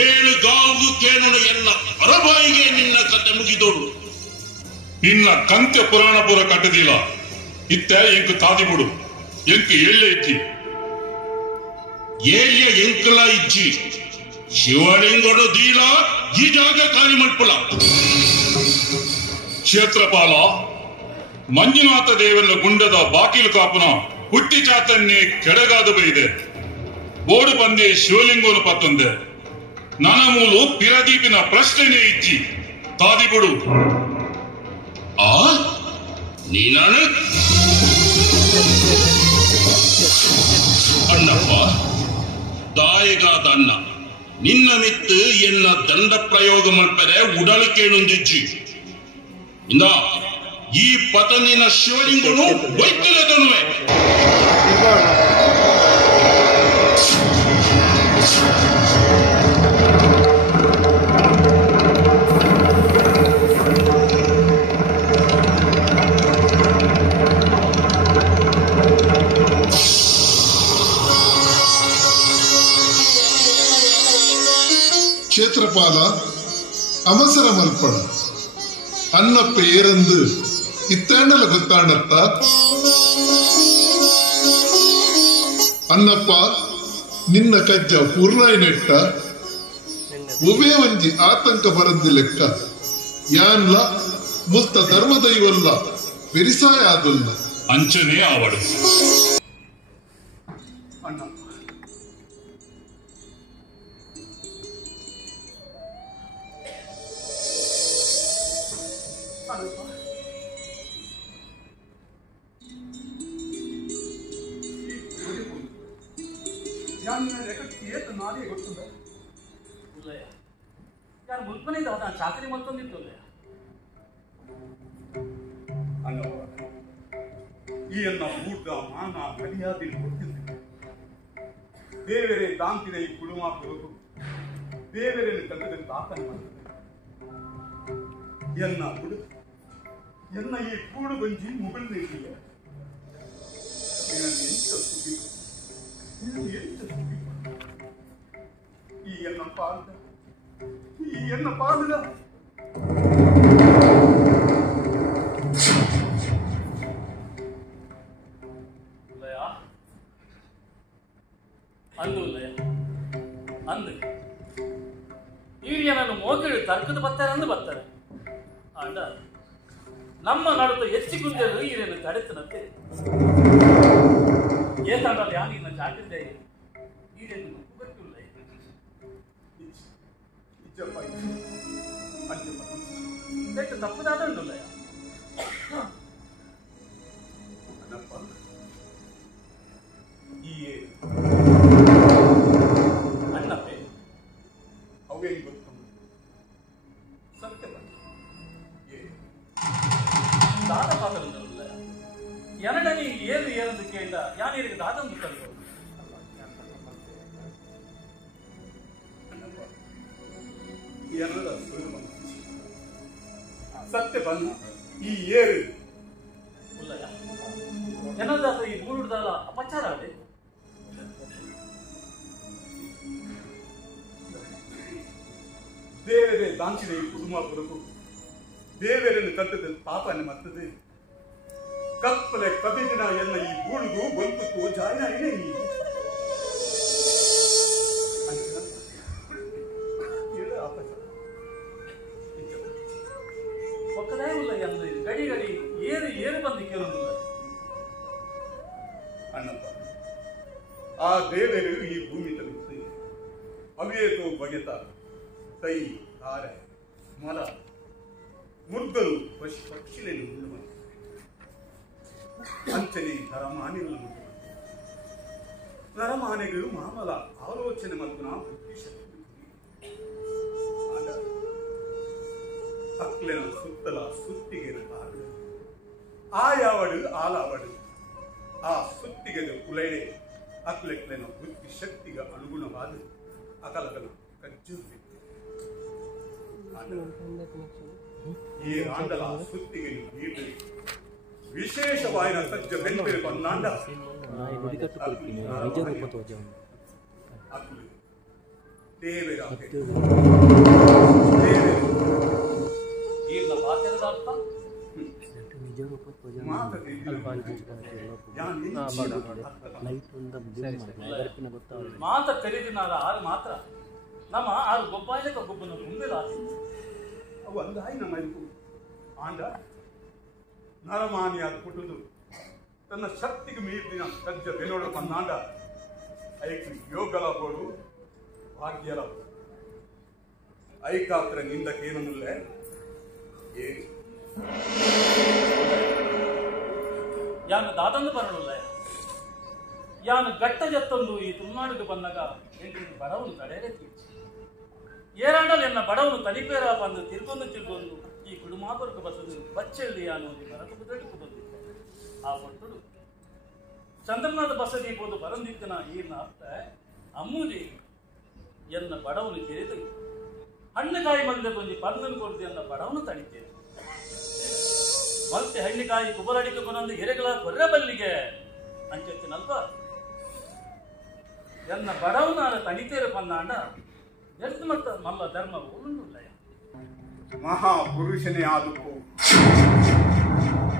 ಏಳು ಗಾವು ಕೇಳುಣ ಎಲ್ಲ ಅರಬಾಯಿಗೆ ನಿನ್ನ ಕತೆ ಮುಗಿದೋಡು. ಇನ್ನ ಕಂತ್ಯ ಪುರಾಣಪುರ ಕಟ್ಟದಿಲ್ಲ ಇತ್ತ ಎಂಕು ತಾದಿಬಿಡು ಎಂಕು ಎಳ್ಳೆ ಇಚ್ಚಿ ಏಳ್ಯ ಎಂಕಲ ಇಜ್ಜಿ ಶಿವಲಿಂಗಡು ದೀಲ ಈ ಜಾಗ ಕಾಲಿ ಮಲ್ಪುಲ. ಕ್ಷೇತ್ರಪಾಲ ಮಂಜುನಾಥ ದೇವರ ಗುಂಡದ ಬಾಕಿಲು ಕಾಪುನ ಹುಟ್ಟಿ ಚಾತನ್ನೇ ಕೆಡಗಾದ ಬೈದೆ ಬೋಡು ಬಂದೆ ಶಿವಲಿಂಗೋನು ಪತ್ತೊಂದೆ ನನ್ನ ಮೂಲು ಪಿರದೀಪಿನ ಪ್ರಶ್ನೆನೇ ಇಚ್ಚಿ ತಾದಿಬಿಡು. ಆ ನೀನಾನು ಅಣ್ಣಪ್ಪ ದಾಯಿಗಾದ ಅಣ್ಣ ನಿನ್ನ ಮಿತ್ತು ಎನ್ನ ದಂಡ ಪ್ರಯೋಗ ಮಲ್ಪರೆ ಉಡಲಿಕೆಯೊಂದಿಜ್ಜಿ ಇಂದ ಈ ಪತನಿನ ಶಿವಲಿಂಗನು ವೈದ್ಯಲೇ ಕ್ಷೇತ್ರಪಾಲ ಅವಸರ ಮಲ್ಪಡ ಅಣ್ಣಪ್ಪ ಏರಂದು ಇತ್ತಣ್ಣಲ ಗೊತ್ತಾಣತ್ತ ಅಣ್ಣಪ್ಪ ನಿನ್ನ ಕಜ್ಜ ಪೂರ್ಣಾಯಿ ನೆಟ್ಟ ಒವೇ ಒಂಜಿ ಆತಂಕ ಬರದ್ದಿ ಲೆಕ್ಕ ಯಾನ್ಲ ಮುಸ್ತ ಧರ್ಮದೈವಲ್ಲ ಬೆರಿಸಾಯ ಆದುಲ್ಲ ಅಂಚನೆ ಆವಡು. ಯಾರು ಮುಲ್ಪನಿಂದ ನಾನು ಚಾಕರಿ ಮಲ್ತೊಂದಿತ್ತು ಈ ಎಲ್ಲ ಊಟ ಮಾನ ಮರ್ಯಾದೆ ಕೊಡ್ತಿದ್ದೆ ದೇವರೇ ದಾಂತಿನ ಈ ಕುಡುಮ ಹೋಗು ದೇವರನ್ನು ತಂದದಲ್ಲಿ ತಾತನ ಮಾಡ್ತದೆ ಎನ್ನ ಕುಡು ಎನ್ನ ಈ ಕೂಡು ಬಂಜಿ ಮುಗುಳ್ ನೀಡಿಲ್ಲ ಈ ಎನ್ನ ಪಾಲದ ಅಂದು ಅಂದು ಈರಿಯನನ್ನು ಮೋಕಳಿ ತರ್ಕದ ಬರ್ತಾರೆ ಅಂದು ಬರ್ತಾರೆ ಅಂಡ ನಮ್ಮ ನಡುತ್ತ ಹೆಚ್ಚಿಗುಂದರು ಈರಿಯನ್ನು ತಡೆತನಂತೆ ಏತಂಡಲ್ಲಿ ಯಾನಿನ ಚಾಟಿದ್ದೆ ಈರಿಯನ್ನು ಗೊತ್ತಿಲ್ಲ ಎಷ್ಟು ತಪ್ಪದಾದ ಉಂಟಲ್ಲ ಅಣ್ಣಪ್ಪೆ ಅವೇ ಗೊತ್ತು ಸತ್ಯ ದಾದ ಪಾತ್ರ ಉಂಟಲ್ಲ ಎರಡನೇ ಏರು ಏರಂದು ಕೇಳಿದ ಯಾನಿರಿಗೆ ದಾದಂದು ಕಲ್ಲು ಎಲ್ಲರ ಸತ್ಯ ಬಂದ ಈ ಏರು ಉಲ್ಲಯ ಏನದಾದ ಈ ಮೂರುಡ್ದಾಲ ಅಪಚಾರ ಅದೇ ದೇವರೇ ದಾಂಚಿನ ಈ ಕುಟುಂಬ ಬದುಕು ದೇವರನ್ನು ಕಟ್ಟದ ಪಾಪನ ಮತ್ತದೆ ಕಪ್ಪಲೆ ಕಬಿದಿನ ಎಲ್ಲ ಈ ಗೂಳುಗೂ ಬಂತು ಜಾಯಿನ ಇದೆ ನೀ ಒಕ್ಕದೇ ಇಲ್ಲ ಎಂದು ಗಡಿ ಗಡಿ ಏರು ಏರು ಬಂದು ಕೇಳೋದಿಲ್ಲ ಅಣ್ಣಪ್ಪ ಆ ದೇವರು ಈ ಭೂಮಿ ತಲುಪಿಸಿ ಅವೇತೋ ಬಗೆತ ತೈ ಧಾರ ಮರ ಮುದ್ದಲು ಪಶು ಪಕ್ಷಿಗಳನ್ನು ಉಂಡು ಮಾಡಿ ಅಂಚನೆ ನರಮಾನೆಗಳು ನರಮಾನೆಗಳು ಮಾಮಲ ಆಲೋಚನೆ ಮತ್ತು ನಾ ಬುದ್ಧಿಶಕ್ತಿ ಅಕ್ಲೆನ ಸುತ್ತಲ ಸುತ್ತಿಗೆನ ಕಾರಣ ಆಯಾವಡು ಆಲಾವಡು ಆ ಸುತ್ತಿಗೆದ ಉಲೈಡೆ ಅಕ್ಲೆಕ್ಲೆನ ಬುದ್ಧಿ ಶಕ್ತಿಗೆ ಅನುಗುಣವಾದ ಅಕಲಕನ ಕಜ್ಜು ಈ ಆಂಡಲ ಸುತ್ತಿಗೆ ನೀಡಿ ವಿಶೇಷವಾದ ಸಜ್ಜ ಬೆಂಬೆಲೆ ಬಂದಾಂಡ ದೇವರ ಈಗ ವಾಕ್ಯದ ಅರ್ಥ ಮಾತ ತೆರೆದಿನಾರ ಆರು ಮಾತ್ರ ನಮ್ಮ ಆರು ಗೊಬ್ಬಾಯಕ ಗೊಬ್ಬನ ಮುಂದೆ ಅವು ಅಂದಾಯಿ ನಮ್ಮ ಆಂಡ ನರಮಾನಿಯಾದ ಪುಟುದು ತನ್ನ ಶಕ್ತಿಗೆ ಮೀರಿನ ಕಜ್ಜ ಬೆನೋಡು ಪನ್ನಾಂಡ ಐಕ್ ಯೋಗಲ ಬೋಡು ಭಾಗ್ಯಲ ಐಕಾತ್ರ ನಿಂದಕ್ಕೇನನ್ನುಲ್ಲೇ ಏನು ಯಾನು ದಾದಂದು ಬರಲಿಲ್ಲ ಯಾನು ಗಟ್ಟ ಜತ್ತೊಂದು ಈ ತುಳುನಾಡಿಗೆ ಬಂದಾಗ ಎಂಟು ಬಡವನು ತಡೆಯಲೇ ತೀರ್ಚಿ ಏರಾಂಡಲ್ ಎನ್ನ ಬಡವನು ತನಿಪೇರ ಬಂದು ತಿರ್ಗೊಂಡು ಈ ಕುಡುಮಾಪುರಕ್ಕೆ ಬಸದು ಬಚ್ಚೆಳ್ಳಿ ಯಾನು ಮರಕ ಬುದಡಿಗೆ ಬಂದಿದ್ದೆ ಆ ಪಟ್ಟುಡು ಚಂದ್ರನಾಥ ಬಸದಿ ಬೋದು ಬರಂದಿದ್ದನ ಈರ್ನ ಅರ್ಥ ಅಮ್ಮೂಲಿ ಎನ್ನ ಬಡವನು ತೆರೆದು ಹಣ್ಣುಕಾಯಿ ಮಂದೆ ಬಂದು ಪರ್ನನ್ನು ಕೊಡ್ದು ಎನ್ನ ಬಡವನು ತಣಿತೇನೆ ಮತ್ತೆ ಹಳ್ಳಿಕಾಯಿ ಕುಬಲಡಿಗೆ ಕೊನೊಂದು ಎರೆಗಳ ಕೊರ್ರಬಲ್ಲಿಗೆ ಅಂಚೆತ್ತಿನಲ್ಪ ಎನ್ನ ಬಡವನ ತಣಿತೇರು ಪನ್ನಾಂಡ ಎರ್ದು ಮತ್ತ ಮಲ್ಲ ಧರ್ಮ ಉಂಡುಲ್ಲ ಮಹಾಪುರುಷನೇ ಆದುಕು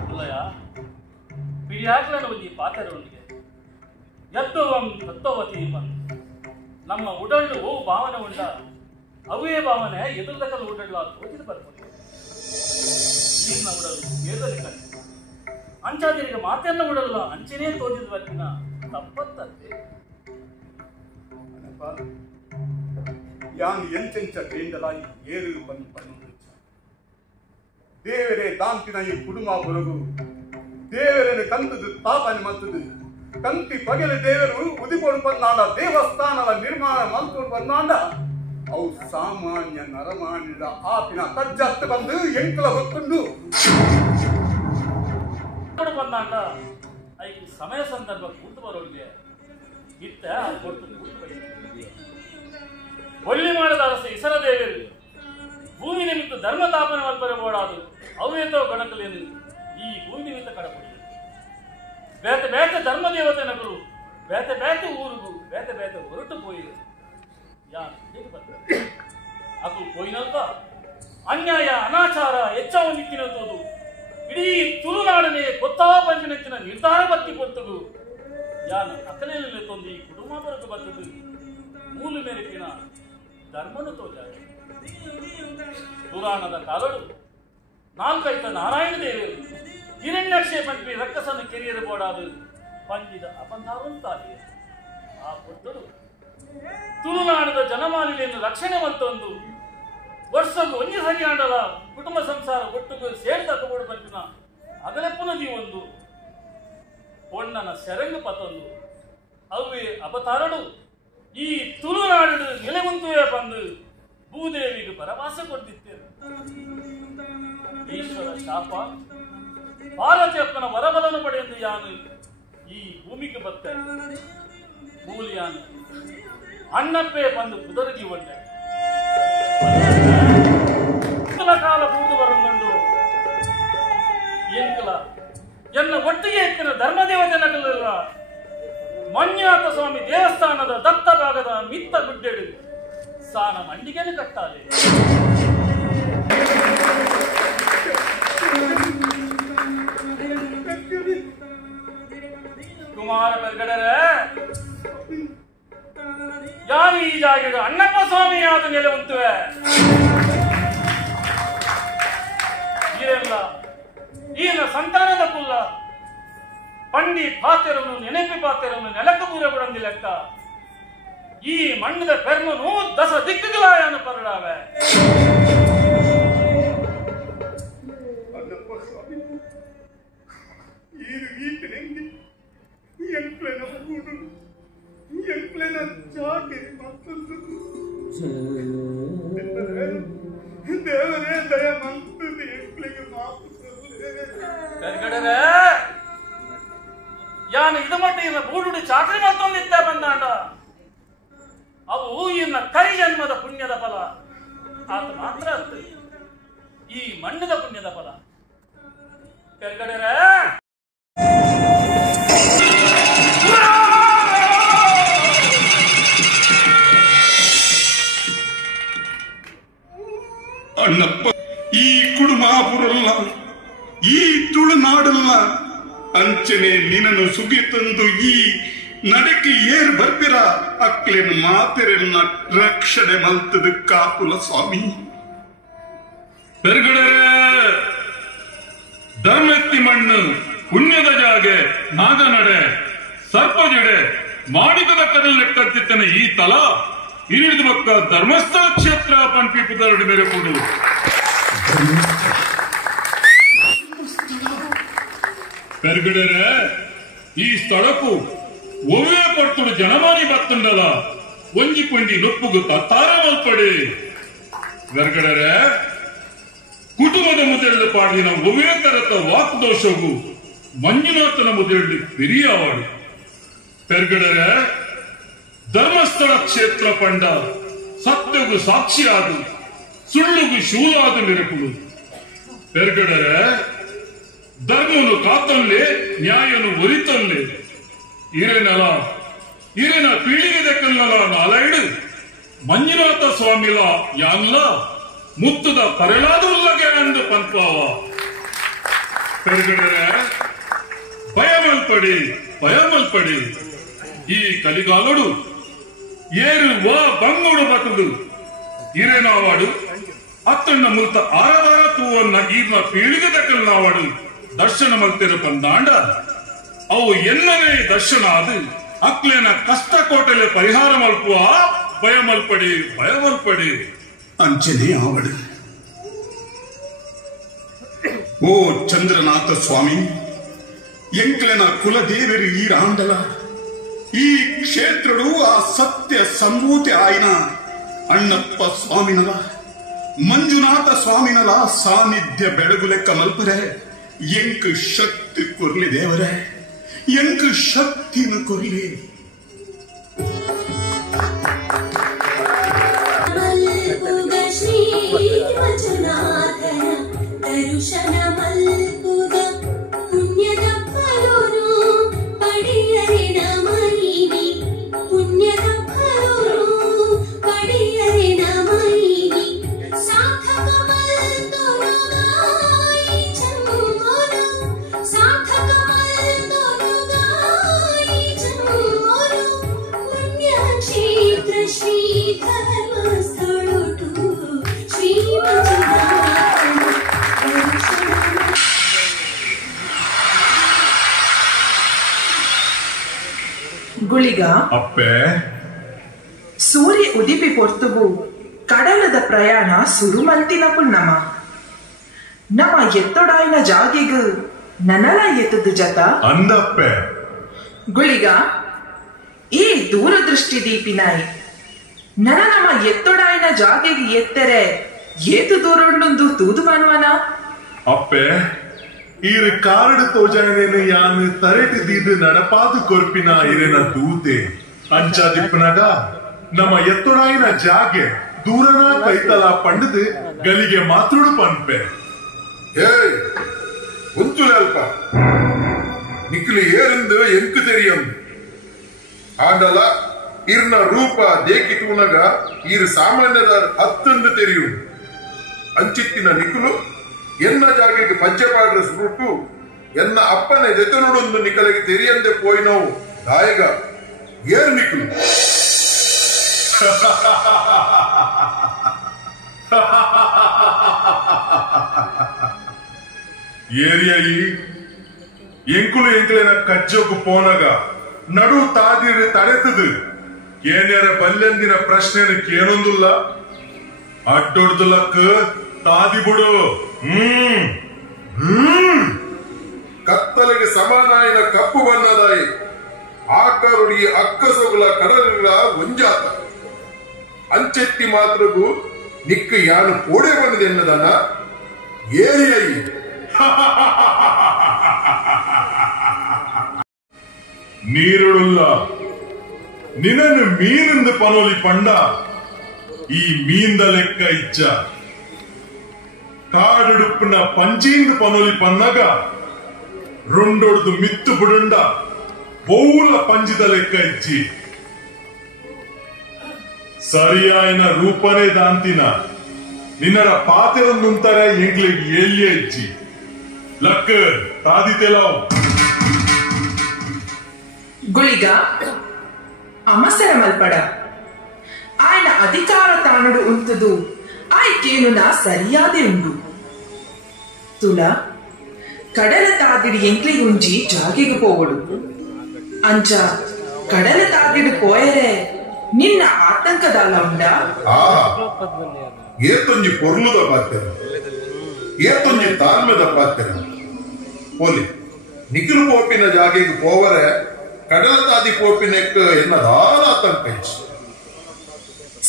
ಉಲ್ಲಯ ಪಿಡಿಯಾಕ್ಲನ ಒಂಜಿ ಪಾತ್ರರೊಂದಿಗೆ ಎತ್ತುವಂ ತತ್ವವತಿ ನಮ್ಮ ಉಡಳ್ಳು ಓ ಭಾವನೆ ಉಂಡ ಅವೇ ಭಾವನೆ ಎದುರ್ದಕಲು ಉಡಳ್ಳು ಆ ತೋಚಿದ ಬರ್ಬೋದು ನೀರಿನ ಉಡಲು ಬೇದಲ್ಲಿ ಕಟ್ಟಿ ಅಂಚಾದಿರಿಗೆ ಮಾತೆಲ್ಲ ಉಡಲ್ಲ ಅಂಚೆನೇ ತೋಚಿದ ಬರ್ತಿನ ತಪ್ಪತ್ತಂತೆ ಯಾನ್ ಎಂಚೆಂಚ ಕೇಂದಲಾಯಿ ಏರು ಬಂದು ಪಣ್ಣು ದೇವರೇ ದಾಂತಿನ ಈ ಕುಡುಮ ಬರಗು ದೇವರನ್ನು ಕಂತದು ತಾಪನೆ ಮತ್ತದು ಕಂತಿ ಪಗಲ ದೇವರು ಉದಿಕೊಂಡು ಬಂದಾಂಡ ದೇವಸ್ಥಾನದ ನಿರ್ಮಾಣ ಮಾಡ್ಕೊಂಡು ಬಂದಾಂಡ ಅವು ಸಾಮಾನ್ಯ ನರಮಾನ್ಯದ ಆಪಿನ ಕಜ್ಜತ್ತು ಬಂದು ಎಂಕಲ ಹೊತ್ಕೊಂಡು ಬಂದಾಂಡ ಐದು ಸಮಯ ಸಂದರ್ಭ ಕೂತು ಬರೋರಿಗೆ ಇತ್ತ ಕೊಟ್ಟು ಒಳ್ಳಿ ಮಾಡದ ಅರಸ ಇಸರ ದೇವರು ಭೂಮಿ ನಿಮಿತ್ತ ಧರ್ಮತಾಪನ ಮಲ್ಪರಬೋಡಾದು ಅವೇತೋ ಗಣಕಲೇನು ಈ ಭೂಮಿ ನಿಮಿತ್ತ ಕಡಪಡಿ ಬೇತೆ ಬೇತೆ ಧರ್ಮ ದೇವತೆ ನಗರು ಬೇತೆ ಬೇತೆ ಊರುಗು ಬೇತೆ ಬೇತೆ ಹೊರಟು ಪೋಯಿರು ಯಾರು ಹೇಗೆ ಬರ್ತಾರೆ ಅದು ಪೋಯಿನಲ್ಪ ಅನ್ಯಾಯ ಅನಾಚಾರ ಹೆಚ್ಚಾವ ನಿಕ್ಕಿನ ತೋದು ಇಡೀ ತುಳುನಾಡನೆ ಕೊತ್ತಾ ಪಂಚನೆತ್ತಿನ ನಿರ್ಧಾರ ಬತ್ತಿ ಕೊಟ್ಟದು ಯಾನು ಅಕಲೆಯಲ್ಲಿ ತಂದು ಈ ಕುಟುಂಬ ಬರಕು ಬರ್ತದು ಮೂಲ ಮೆರಕಿನ ಧರ್ಮನು ತೋಜಾಯ ಪುರಾಣದ ಕಾಲಡು ನಾಲ್ಕೈತ ನಾರಾಯಣ ದೇವರು ಹಿರಣ್ಯಕ್ಷೆ ಪಂಪಿ ರಕ್ಕಸನ್ನು ಕೆರಿಯರು ಬೋಡಾದು ಪಂಜಿದ ಅಪಂಧಾರಂತಾಗಿದೆ ಆ ಕೊಟ್ಟಡು ತುಳುನಾಡದ ಜನಮಾಲಿನೆಯನ್ನು ರಕ್ಷಣೆ ಮತ್ತೊಂದು ವರ್ಷಕ್ಕೆ ಒಂಜಿ ಸರಿಯಾಡಲ ಕುಟುಂಬ ಸಂಸಾರ ಒಟ್ಟಿಗೆ ಸೇರಿ ತಕೊಂಡು ಬಂದಿನ ಅಗಲೆಪ್ಪನದಿ ಒಂದು ಪೊಣ್ಣನ ಸೆರಂಗ ಪತೊಂದು ಅವೇ ಅವತಾರಡು ಈ ತುಳುನಾಡು ನೆಲೆಗುಂತುವೆ ಬಂದು ಭೂದೇವಿಗೆ ಭರವಸ ಕೊಡ್ತಿದ್ದೇನೆ ಈಶ್ವರ ಶಾಪ ಪಾರ್ವತಿಯಪ್ಪನ ವರಬಲನು ಪಡೆಯಲು ಯಾನು ಈ ಭೂಮಿಗೆ ಬರ್ತೇನೆ ಮೂಲಿಯಾನು ಅಣ್ಣಪ್ಪೆ ಬಂದು ಕುದರಗಿ ಒಳ್ಳೆ ಕಾಲ ಕೂತು ಬರಂದು ಎಂಕಲ ಎನ್ನ ಒಟ್ಟಿಗೆ ಎತ್ತಿನ ಧರ್ಮದೇವತೆ ನಗಲಿಲ್ಲ ಮಂಜುನಾಥ ಸ್ವಾಮಿ ದೇವಸ್ಥಾನದ ದತ್ತ ಭಾಗದ ಮಿತ್ತ ಗುಡ್ಡೆಡು ಸಾನ ಮಂಡಿಗೆನೆ ಕಟ್ಟಾಲೆ ಕುಮಾರ ಬೆರ್ಗಡರೆ ಯಾರು ಈ ಜಾಗದ ಅಣ್ಣಪ್ಪ ಸ್ವಾಮಿಯಾದ ನೆಲೆ ಉಂಟುವೆ ಈನ ಸಂತಾನದ ಕುಲ್ಲ ಪಂಡಿ ಪಾತೆರನ್ನು ನೆನಪಿ ಪಾತೆರನ್ನು ನೆಲಕ್ಕೆ ಪೂರ ಬಿಡಂದಿ ಲೆಕ್ಕ ಈ ಮಣ್ಣದ ಪೆರ್ಮನು ದಸ ದಿಕ್ಕುಗಳಾಯನ ಪರಡಾವೆ ದೇವರೇ ದಯ ಮಂತದೆ ಎಂಕ್ಳಿಗೆ ಮಾತು ಯಾನು ಇದು ಮಟ್ಟ ಇನ್ನ ಬೂಡುಡಿ ಚಾಕರಿ ಮತ್ತೊಂದಿದ್ದ ಬಂದಾಂಡ ಅವು ಇನ್ನ ಕೈ ಜನ್ಮದ ಪುಣ್ಯದ ಫಲ ಆತ ಮಾತ್ರ ಅಲ್ಲ ಈ ಮಣ್ಣದ ಪುಣ್ಯದ ಫಲ ಕೆಳಗಡೆ ಅಲ್ಲ ಅಂಚನೆ ನಿನ್ನನ್ನು ಸುಗಿ ತಂದು ಈ ನಡೆಗೆ ಏರ್ ಬರ್ಬಿರ ಅಕ್ಲೇನು ಮಾತೆರೆನ್ನ ರಕ್ಷಣೆ ಮಲ್ತದ ಕಾಪುಲ ಸ್ವಾಮಿ ಪೆರ್ಗಡರೆ ಧರ್ಮೆತ್ತಿ ಮಣ್ಣು ಪುಣ್ಯದ ಜಾಗೆ ನಾಗನಡೆ ಸರ್ಪಜಡೆ ಮಾಡಿದ ಕದಲ್ಲೆಕ್ಕತ್ತಿತ್ತನ ಈ ತಲ ಇಳಿದ ಬಕ್ಕ ಧರ್ಮಸ್ಥಳ ಕ್ಷೇತ್ರ ಪಂಪೀಪದರಡಿ ಮೇರೆ ಕೊಡು ಪೆರ್ಗಡರೆ ಈ ಸ್ಥಳಕ್ಕೂ ಒವ್ವೇ ಪಡ್ತುಡು ಜನಮಾನಿ ಬತ್ತುಂಡಲ ಒಂಜಿ ಪುಂಡಿ ನೊಪ್ಪುಗು ತತ್ತಾರ ಮಲ್ಪಡೆ ಪೆರ್ಗಡರೆ ಕುಟುಂಬದ ಮುದೆಳ್ಳು ಪಾಡಿನ ಒವ್ವೇ ತರತ ವಾಕ್ದೋಷವು ಮಂಜುನಾಥನ ಮುದೆಳ್ಳಿ ಪೆರಿಯಾವಾಡು ಪೆರ್ಗಡರೆ ಧರ್ಮಸ್ಥಳ ಕ್ಷೇತ್ರ ಪಂಡ ಸತ್ಯಗು ಸಾಕ್ಷಿಯಾದು ಸುಳ್ಳುಗು ಶೂಲಾದ ನೆರಕುಡು ಪೆರ್ಗಡರೆ ಧರ್ಮನು ಕಾತಲ್ಲೇ ನ್ಯಾಯನು ಒರಿತಲ್ಲೇ ಇರೇನಲ ಇರೇನ ಪೀಳಿಗೆ ದಕ್ಕಲ್ನಲ ನಾಲೈಡು ಮಂಜುನಾಥ ಸ್ವಾಮಿಲ ಯಾನ್ಲ ಮುತ್ತುದ ಪರೆಳಾದ ಉಲ್ಲಗೆ ಅಂದು ಪಂಪಾವ ಪೆರ್ಗಡರೆ ಭಯಮಲ್ಪಡಿ ಈ ಕಲಿಗಾಲುಡು ಏರು ವಾ ಬಂಗುಡು ಬತುದು ಇರೇನಾವಾಡು ಅತ್ತಣ್ಣ ಮುಲ್ತ ಆರವಾರ ತೂವನ್ನ ಈರ್ನ ಪೀಳಿಗೆ ದಕ್ಕಲ್ನಾವಾಡು ದರ್ಶನ ಮಲ್ತಿರ ಪಂದಾಂಡ ಅವು ಎನ್ನನೇ ದರ್ಶನ ಅದು ಅಕ್ಲೇನ ಕಷ್ಟ ಕೋಟೆಲೆ ಪರಿಹಾರ ಮಲ್ಪುವ ಭಯಮಲ್ಪಡಿ ಅಂಚನೆ ಆವಡು ಓ ಚಂದ್ರನಾಥ ಸ್ವಾಮಿ ಎಂಕ್ಲೆನ ಕುಲದೇವರು ಈ ರಾಂಡಲ ಈ ಕ್ಷೇತ್ರಡು ಆ ಸತ್ಯ ಸಂಭೂತಿ ಆಯ್ನ ಅಣ್ಣಪ್ಪ ಸ್ವಾಮಿನಲ ಮಂಜುನಾಥ ಸ್ವಾಮಿನಲ ಸಾನ್ನಿಧ್ಯ ಬೆಳಗು ಲೆಕ್ಕ ಮಲ್ಪರೆ ಎಂಕ್ ಶಕ್ತಿ ಕೊರ್ಲಿ ದೇವರೇ ಎಂಕ್ ಶಕ್ತಿನ ಕೊರ್ಲಿ ಶ್ರೀ ಮಂಜುನಾಥನ ದರುಶನ ಮಲ್ಪುಗ ಪುಣ್ಯದ ಫಲನು ಪಡೆಯರೆ ನಮನಿಗೆ ಪುಣ್ಯದ ಫಲನು ಪಡೆಯರೆ ನಮನಿಗೆ ಸಾರ್ಥಕ ಮಲ್ತೊನುಗಾಯಿ ಚಂಬರು ಸಾರ್ಥಕ ಮಲ್ತೊನುಗಾಯಿ ಚಂಬರು ಪುಣ್ಯ ಕ್ಷೇತ್ರ ಶ್ರೀ ಧರ್ಮಸ್ಥಳಟು ಶ್ರೀ ಮಂಜುನಾಥನ ಗುಳಿಗ ಅಪ್ಪೆ ಸೂರ್ಯ ಉದಿಪಿ ಪೊರ್ತುಗು ಕಡಲದ ಪ್ರಯಾಣ ಸುರುಮಂತಿನ ಪುಣ್ಣಮ ನಮ ಎತ್ತೊಡಾಯಿನ ಜಾಗಿಗು ನನಲ ಎತ್ತದು ಜತ ಅಂದಪ್ಪೆ ಗುಳಿಗ ಈ ದೂರದೃಷ್ಟಿ ದೀಪಿನಾಯಿ ನಮ ಎತ್ತೊಡಾಯಿನ ಜಾಗಿಗೆ ಎತ್ತರೆ ಏತು ದೂರೊಂದು ತೂದು ಮನ್ವನ ಅಪ್ಪೆ ಈರು ಕಾರಡು ತೋಜಾನೇನು ಯಾನು ತರೆಟಿದ್ದು ನಡಪಾದು ಕೊರ್ಪಿನ ಇರೇನ ದೂತೆ ಅಂಚಾದಿಪ್ಪನಾಗ ನಮ್ಮ ಎತ್ತೊಡಾಯಿನ ಜಾಗೆ ದೂರನ ಕೈತಲ ಪಂಡದು ಗಲಿಗೆ ಮಾತ್ರುಡು ಪನ್ಪೆ ஏய் ஒத்துலப்பா நிக்கலி ஏருந்து எங்கு தெரியும் ஆண்டல இருன ரூபா தேக்கிட்டுனಗ ಇರು ಸಾಮಾನ್ಯದ ಹತ್ತೊಂದು தெரியும் ಅಂಚಿತ್ತಿನ ನಿಕ್ಕಲು ಎನ್ನ ಜಾಗಕ್ಕೆ ಪಂಚಪಾಡ್ರ ಸುರುಟ್ಟು ಎನ್ನ ಅಪ್ಪನ ಜೊತೆನೊಡೊಂದು ನಿಕ್ಕಲಿಗೆ ತೆರಿಯಂದೆ ಪೋಯಿ ನಾವು ದಾಯಗ ಏರ್ ನಿಕ್ಕಲು ಏರಿಯಾಯಿ ಎಂಕುಲು ಎಂಕಲಿನ ಕಜ್ಜೋಗು ಪೋನಗ ನಡು ತಾದಿರು ತಡೆತದು ಏನ್ಯಾರ ಬಲ್ಯಂದಿನ ಪ್ರಶ್ನೆನ ಕೇಳೊಂದಿಲ್ಲ ಅಡ್ಡೊಡ್ದಲಕ್ಕ ತಾದಿ ಬಿಡು ಕತ್ತಲೆಗೆ ಸಮಾನಾಯನ ಕಪ್ಪು ಬಣ್ಣದಾಯಿ ಆಕರುಡಿ ಅಕ್ಕಸೊಗುಲ ಕಡಲಿನ ಒಂಜಾತ ಅಂಚೆತ್ತಿ ಮಾತ್ರಗೂ ನಿಕ್ಕ ಯಾನು ಕೋಡೆ ಬಂದಿದೆ ಎನ್ನದನ್ನ ಏರಿಯಾಯಿ ನೀರುಳುಲ್ಲ ನಿನ್ನನ್ನು ಮೀನಿಂದ ಪನೋಲಿ ಪಂಡ ಈ ಮೀಂದ ಲೆಕ್ಕ ಇಚ್ಚ ಕಾಡುಡುಪ್ಪನ ಪಂಚೀಂದ ಪನೋಲಿ ಪನ್ನಗ ರೊಂಡೊಡ್ದು ಮಿತ್ತು ಬಿಡುಂಡ ಬಹುಲ ಪಂಜಿದ ಲೆಕ್ಕ ಇಚ್ಚಿ ಸರಿಯಾಯಿನ ರೂಪನೇ ದಾಂತಿನ ನಿನ್ನರ ಪಾತೆರನ್ನುಂತಾರೆ ಎಂಗ್ಲಿಗೆ ಎಲ್ಲಿಯ ಇಚ್ಚಿ ಲಕ್ಕ ತಾದಿತೆಲಾವ್ ಗುಳಿಗ ಅಮಸರ ಮಲ್ಪಡ ఆయన అధికార తానుడు ఉంటుదు ఆಯ್కేనున సరియాదే ఉండు తుల కడల తాగిడి ఎంక్లి గుంజి జాగిగి పోవడు ಅಂಚ ಕಡಲ ತಾಗಿಡು ಪೋಯರೆ ನಿನ್ನ ಆತಂಕದಲ್ಲ ಉಂಡ ಏತೊಂಜಿ ಪೊರ್ಲುದ ಪಾತ್ಯರ ಏತೊಂಜಿ ತಾಳ್ಮೆದ ಪಾತ್ಯರ ಪೋಲಿ ನಿಖಿಲು ಪೋಪಿನ ಜಾಗಿಗೆ ಪೋವರೆ ಕಡಲ ತಾದಿ ಪೋಪಿನೆಕ್ ಎನ್ನದಾಲ ಆತಂಕ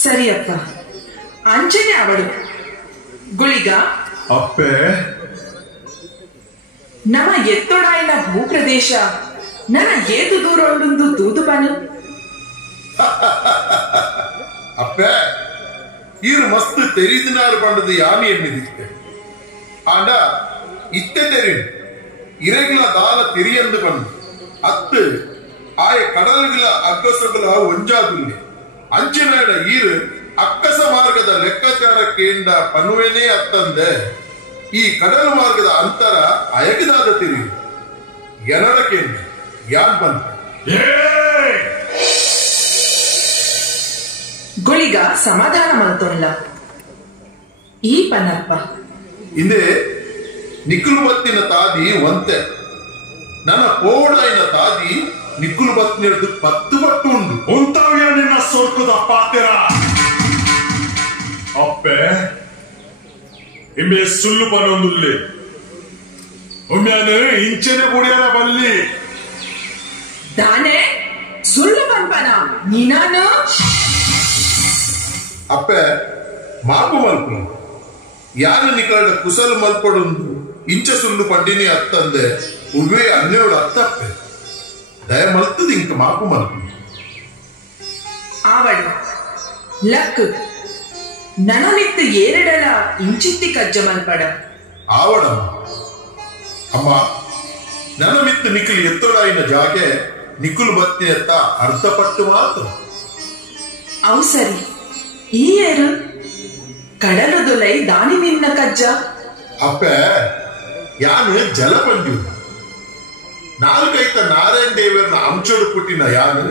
ಸರಿಯಪ್ಪ ಅಂಚನೆ ಅವಳು ಗುಳಿಗ ಅಪ್ಪೆ ನಮ್ಮ ಎತ್ತೊಡಾಯಿನ ಭೂಪ್ರದೇಶ ನನ್ನ ಏತು ದೂರ ಉಂಡು ತೂದು ಬನು ಅಪ್ಪೆ ಈರು ಮಸ್ತ್ ತೆರಿದಿನಾರು ಬಂಡದು ಯಾನಿ ಎನ್ನಿದಿತ್ತೆ ಆಂಡ ಇತ್ತೆ ತೆರಿನ್ ಇರೆಗಿಲ ದಾಲ ತಿರಿಯಂದು ಬಂದು ಅತ್ತು ಆಯ ಕಡಲಗಿಲ ಅಗ್ಗಸಗುಲ ಒಂಜಾದುಲ್ಲೆ ಅಂಚಿನೇಡ ಈರು ಅಕ್ಕಸ ಮಾರ್ಗದ ಲೆಕ್ಕಾಚಾರ ಕೇಂದ್ರ ಪನುವೆನೇ ಅತ್ತಂದೆ ಈ ಕಡಲ ಮಾರ್ಗದ ಅಂತರ ಅಯಗಿದಾದ ತಿರುಗಿ ಎನಡ ಕೇಂದ್ರ ಯಾನ್ ಬಂತ ಗುಳಿಗ ಸಮಾಧಾನ ಮಲ್ತೊಲ್ಲ ಈ ಪನ್ನಪ್ಪ ಇಂದೇ ನಿಖುಲು ಬತ್ತಿನ ತಾದಿ ಒಂತೆ ನನ್ನ ಪೋಡಾಯಿನ ತಾದಿ ನಿಖುಲು ಬತ್ತಿನದು 10 ಪಟ್ಟು ಉಂಡು ಉಂತಾವ್ಯ ನಿನ್ನ ಸೋರ್ಕುದ ಪಾತೆರ ಅಪ್ಪೆ ಇಮ್ಮೆ ಸುಳ್ಳು ಪನೊಂದುಲ್ಲೆ ಒಮ್ಮ್ಯಾನೆ ಇಂಚನೆ ಬುಡಿಯನ ಬಲ್ಲಿ ದಾನೆ ಸುಳ್ಳು ಪನ್ಪನ ನೀನಾನು ಅಪ್ಪೆ ಮಾಪು ಮಲ್ಪು ಯಾರು ನಿಕಳ ಕುಸಲು ಮಲ್ಪಡೊಂದು ಇಂಚ ಸುಳ್ಳು ಪಂಡಿನಿ ಅತ್ತಂದೆ ಉವ್ವೇ ಅನ್ನೋಳು ಅತ್ತಪ್ಪೆ ದಯ ಮಲ್ತದ ಇಂಕ ಮಾಪು ಮಲ್ಪು ಆವಡು ಲಕ್ ನನಮಿತ್ತು ಏರಡಲ ಇಂಚಿತ್ತಿ ಕಜ್ಜ ಮಲ್ಪಡ ಆವಡಮ್ಮ ಅಮ್ಮ ನನಮಿತ್ತು ನಿಖಿಲ್ ಎತ್ತೊಡಾಯಿನ ಜಾಗೆ ನಿಖುಲ್ ಬತ್ತಿನೆತ್ತ ಅರ್ಧಪಟ್ಟು ಮಾತ್ರ ಅವು ಸರಿ ಈ ಏರು ಕಡಲದೊಲೈ ದಾನಿ ನಿನ್ನ ಕಜ್ಜ ಅಪ್ಪೆ ಯಾನು ಜಲಪಂಜು ನಾಲ್ಕೈತ ನಾರಾಯಣ ದೇವರನ್ನ ಅಂಚೋಡು ಪುಟ್ಟಿನ ಯಾನು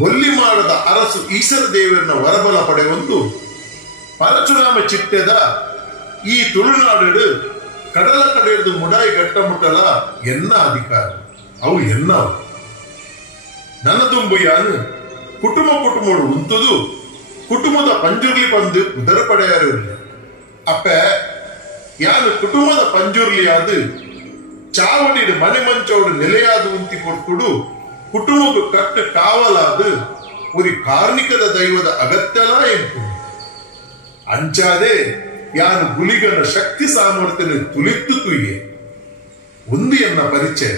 ಬೊಲ್ಲಿ ಮಾಡದ ಅರಸು ಈಶ್ವರ ದೇವರನ್ನ ವರಬಲ ಪಡೆಯೊಂದು ಪರಶುರಾಮ ಚಿಟ್ಟೆದ ಈ ತುಳುನಾಡು ಕಡಲ ಕಡೆಯದು ಮುಡಾಯಿ ಗಟ್ಟ ಮುಟ್ಟಲ ಎನ್ನ ಅಧಿಕಾರ ಅವು ಎನ್ನವು ನನ್ನ ದುಂಬು ಯಾನು ಕುಟುಂಬಡು ಉಂತುದು ಕುಟುಂಬದ ಪಂಜುರ್ಲಿ ಬಂದು ಉದರ ಪಡೆಯಾರು ಅಪ್ಪೆ ಯಾನು ಕುಟುಂಬದ ಪಂಜುರ್ಲಿ ಆದು ಚಾವಡಿಡು ಮನೆ ಮಂಚೋಡು ನೆಲೆಯಾದು ಉಂತಿ ಕೊಟ್ಟು ಕುಟುಂಬಕ್ಕೆ ಕಟ್ಟು ಕಾವಲಾದು ಒಂದು ಕಾರ್ಮಿಕದ ದೈವದ ಅಗತ್ಯಲ ಎಂಪು ಅಂಚಾದೆ ಯಾನು ಗುಲಿಗನ ಶಕ್ತಿ ಸಾಮರ್ಥ್ಯ ತುಳಿತ್ತು ತುಯ್ಯೆ ಒಂದು ಎನ್ನ ಪರಿಚಯ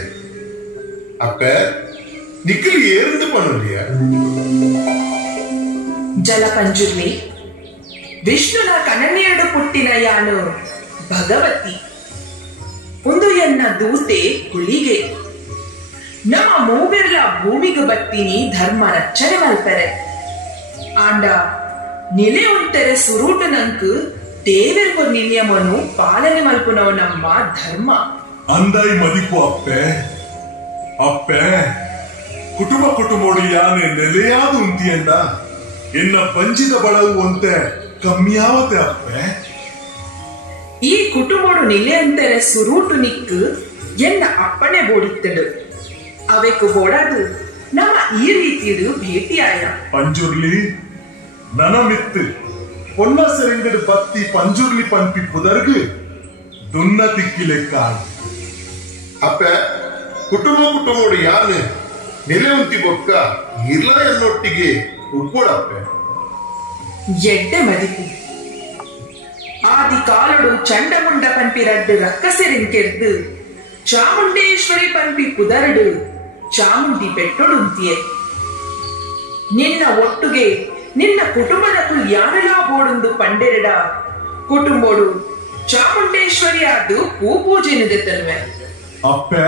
ಅಪ್ಪೆ ನಿಖಿಲ್ ಏರಿಂದ ಪನೊಲಿಯ ಜಲಪಂಜುರ್ಲಿ ವಿಷ್ಣುನ ಕನನೆರಡು ಪುಟ್ಟಿನ ಯಾನು ಭಗವತಿ ಒಂದು ಎನ್ನ ದೂತೆ ಗುಳಿಗೆ ನಮ್ಮ ಮೂವೆರ್ಲ ಭೂಮಿಗೆ ಬತ್ತಿನಿ ಧರ್ಮ ರಚನೆ ಮಲ್ಪರೆ ಆಂಡ ನಿಲೆ ಉಂಟರೆ ಸುರೂಟು ನಂಕು ದೇವೆರ್ಗೊ ನಿಯಮನು ಪಾಲನೆ ಮಲ್ಪುನವು ನಮ್ಮ ಧರ್ಮ ಅಂದಾಯಿ ಮದಿಪು ಅಪ್ಪೆ ಅಪ್ಪೆ ಕುಟುಂಬಡು ಯಾನೆ ನೆಲೆಯಾದ ಉಂತಿಯಂಡ ಎನ್ನ ಪಂಚಿದ ಬಳವು ಅಂತೆ ಕಮ್ಮಿಯಾವತೆ ಅಪ್ಪೆ ಈ ಕುಟುಂಬಡು ನಿಲೆ ಅಂtere ಸುರೂಟು ನಿಕ್ಕು ಎನ್ನ ಅಪ್ಪಣೆ ಬೋಡುತ್ತಡು ಅವೆಕ್ಕು ಬೋಡಾದು ನಮ್ಮ ಈ ರೀತಿಯದು ಭೇಟಿಯಾಯ ಪಂಜುರ್ಲಿ ನನಮಿತ್ತು பொன்ன செறிந்தடு பத்தி பஞ்சுர்லி பண்பி புதர்கு துன்ன திக்கிಲೆಕ್ಕ ಅಪ್ಪೆ ಕುಟುಂಬಡು ಯಾನು ನೆಲೆ ಉಂತಿ ಬೊಕ್ಕ ಇಲ್ಲ ಎನ್ನೊಟ್ಟಿಗೆ ಉಪ್ಪೋಡಪ್ಪೆ ಎಡ್ಡೆ ಮದಿಪು ಆದಿ ಕಾಲಡು ಚಂಡಮುಂಡ ಪಂಪಿ ರಡ್ಡು ರಕ್ಕಸೆರಿಂಕೆರ್ದು ಚಾಮುಂಡೇಶ್ವರಿ ಪಂಪಿ ಪುದರಡು ಚಾಮುಂಡಿ ಪೆಟ್ಟೊಡುಂತಿಯೇ ನಿನ್ನ ಒಟ್ಟುಗೆ ನಿನ್ನ ಕುಟುಂಬದಕ್ಕೂ ಯಾರೆಲ್ಲ ಬೋಡುಂದು ಪಂಡೆರಡ ಕುಟುಂಬೋಡು ಚಾಮುಂಡೇಶ್ವರಿ ಆದು ಪೂಜೆನಿದೆ ತನ್ವೆ ಅಪ್ಪೆ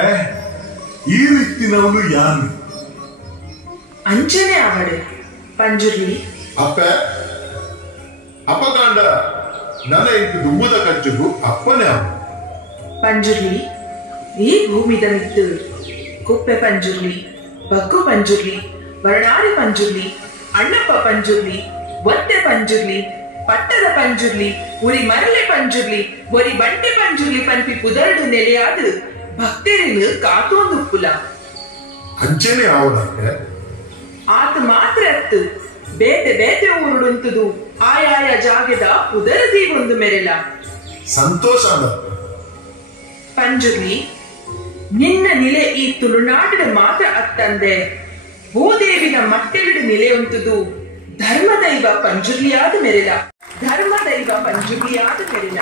ಈ ರೀತಿನವಳು ಯಾನು ಅಂಚನೆ ಅವಳು ಪಂಜುರ್ಲಿ ಅಪ್ಪೆ ಅಪಗಾಂಡ ನನ್ನ ಇಂಟು ದುಂಬುದ ಕಚ್ಚುಗು ಅಪ್ಪನೇ ಅವ ಪಂಜುರ್ಲಿ ಈ ಭೂಮಿದ ಮಿತ್ತು ಕುಪ್ಪೆ ಪಂಜುರ್ಲಿ, ಬಗ್ಗು ಪಂಜುರ್ಲಿ, ವರ್ಣಾರಿ ಪಂಜುರ್ಲಿ, ಅಣ್ಣಪ್ಪ ಪಂಜುರ್ಲಿ, ಒತ್ತೆ ಪಂಜುರ್ಲಿ, ಪಟ್ಟದ ಪಂಜುರ್ಲಿ, ಉರಿ ಮರಳೆ ಪಂಜುರ್ಲಿ, ಒರಿ ಬಂಟೆ ಪಂಜುರ್ಲಿ ಪಂಪಿ ಪುದರ್ಡು ನೆಲೆಯಾದ ಭಕ್ತರಿಲು ಕಾತೊಂದುಪ್ಪುಲ ಅಂಚೆನೆ ಅವಡಕ್ಕೆ ಆತ ಮಾತ್ರ ಅತ್ತು ಬೇತೆ ಬೇತೆ ಊರುಡುಂತದು ಆಯಾಯ ಜಾಗದ ಪುದರದಿ ಒಂದು ಮೆರೆಲ ಸಂತೋಷ ಪಂಜುರ್ಲಿ ನಿನ್ನ ನಿಲೆ ಈ ತುಳುನಾಡಿನ ಮಾತ್ರ ಅತ್ತಂದೆ ಭೂದೇವಿನ ಮಟ್ಟೆರಡು ನಿಲೆಯುಂತದು ಧರ್ಮದೈವ ಪಂಜುರ್ಲಿಯಾದ ಮೆರೆಲ ಧರ್ಮದೈವ ಪಂಜುರ್ಲಿಯಾದ ಮೆರೆಲ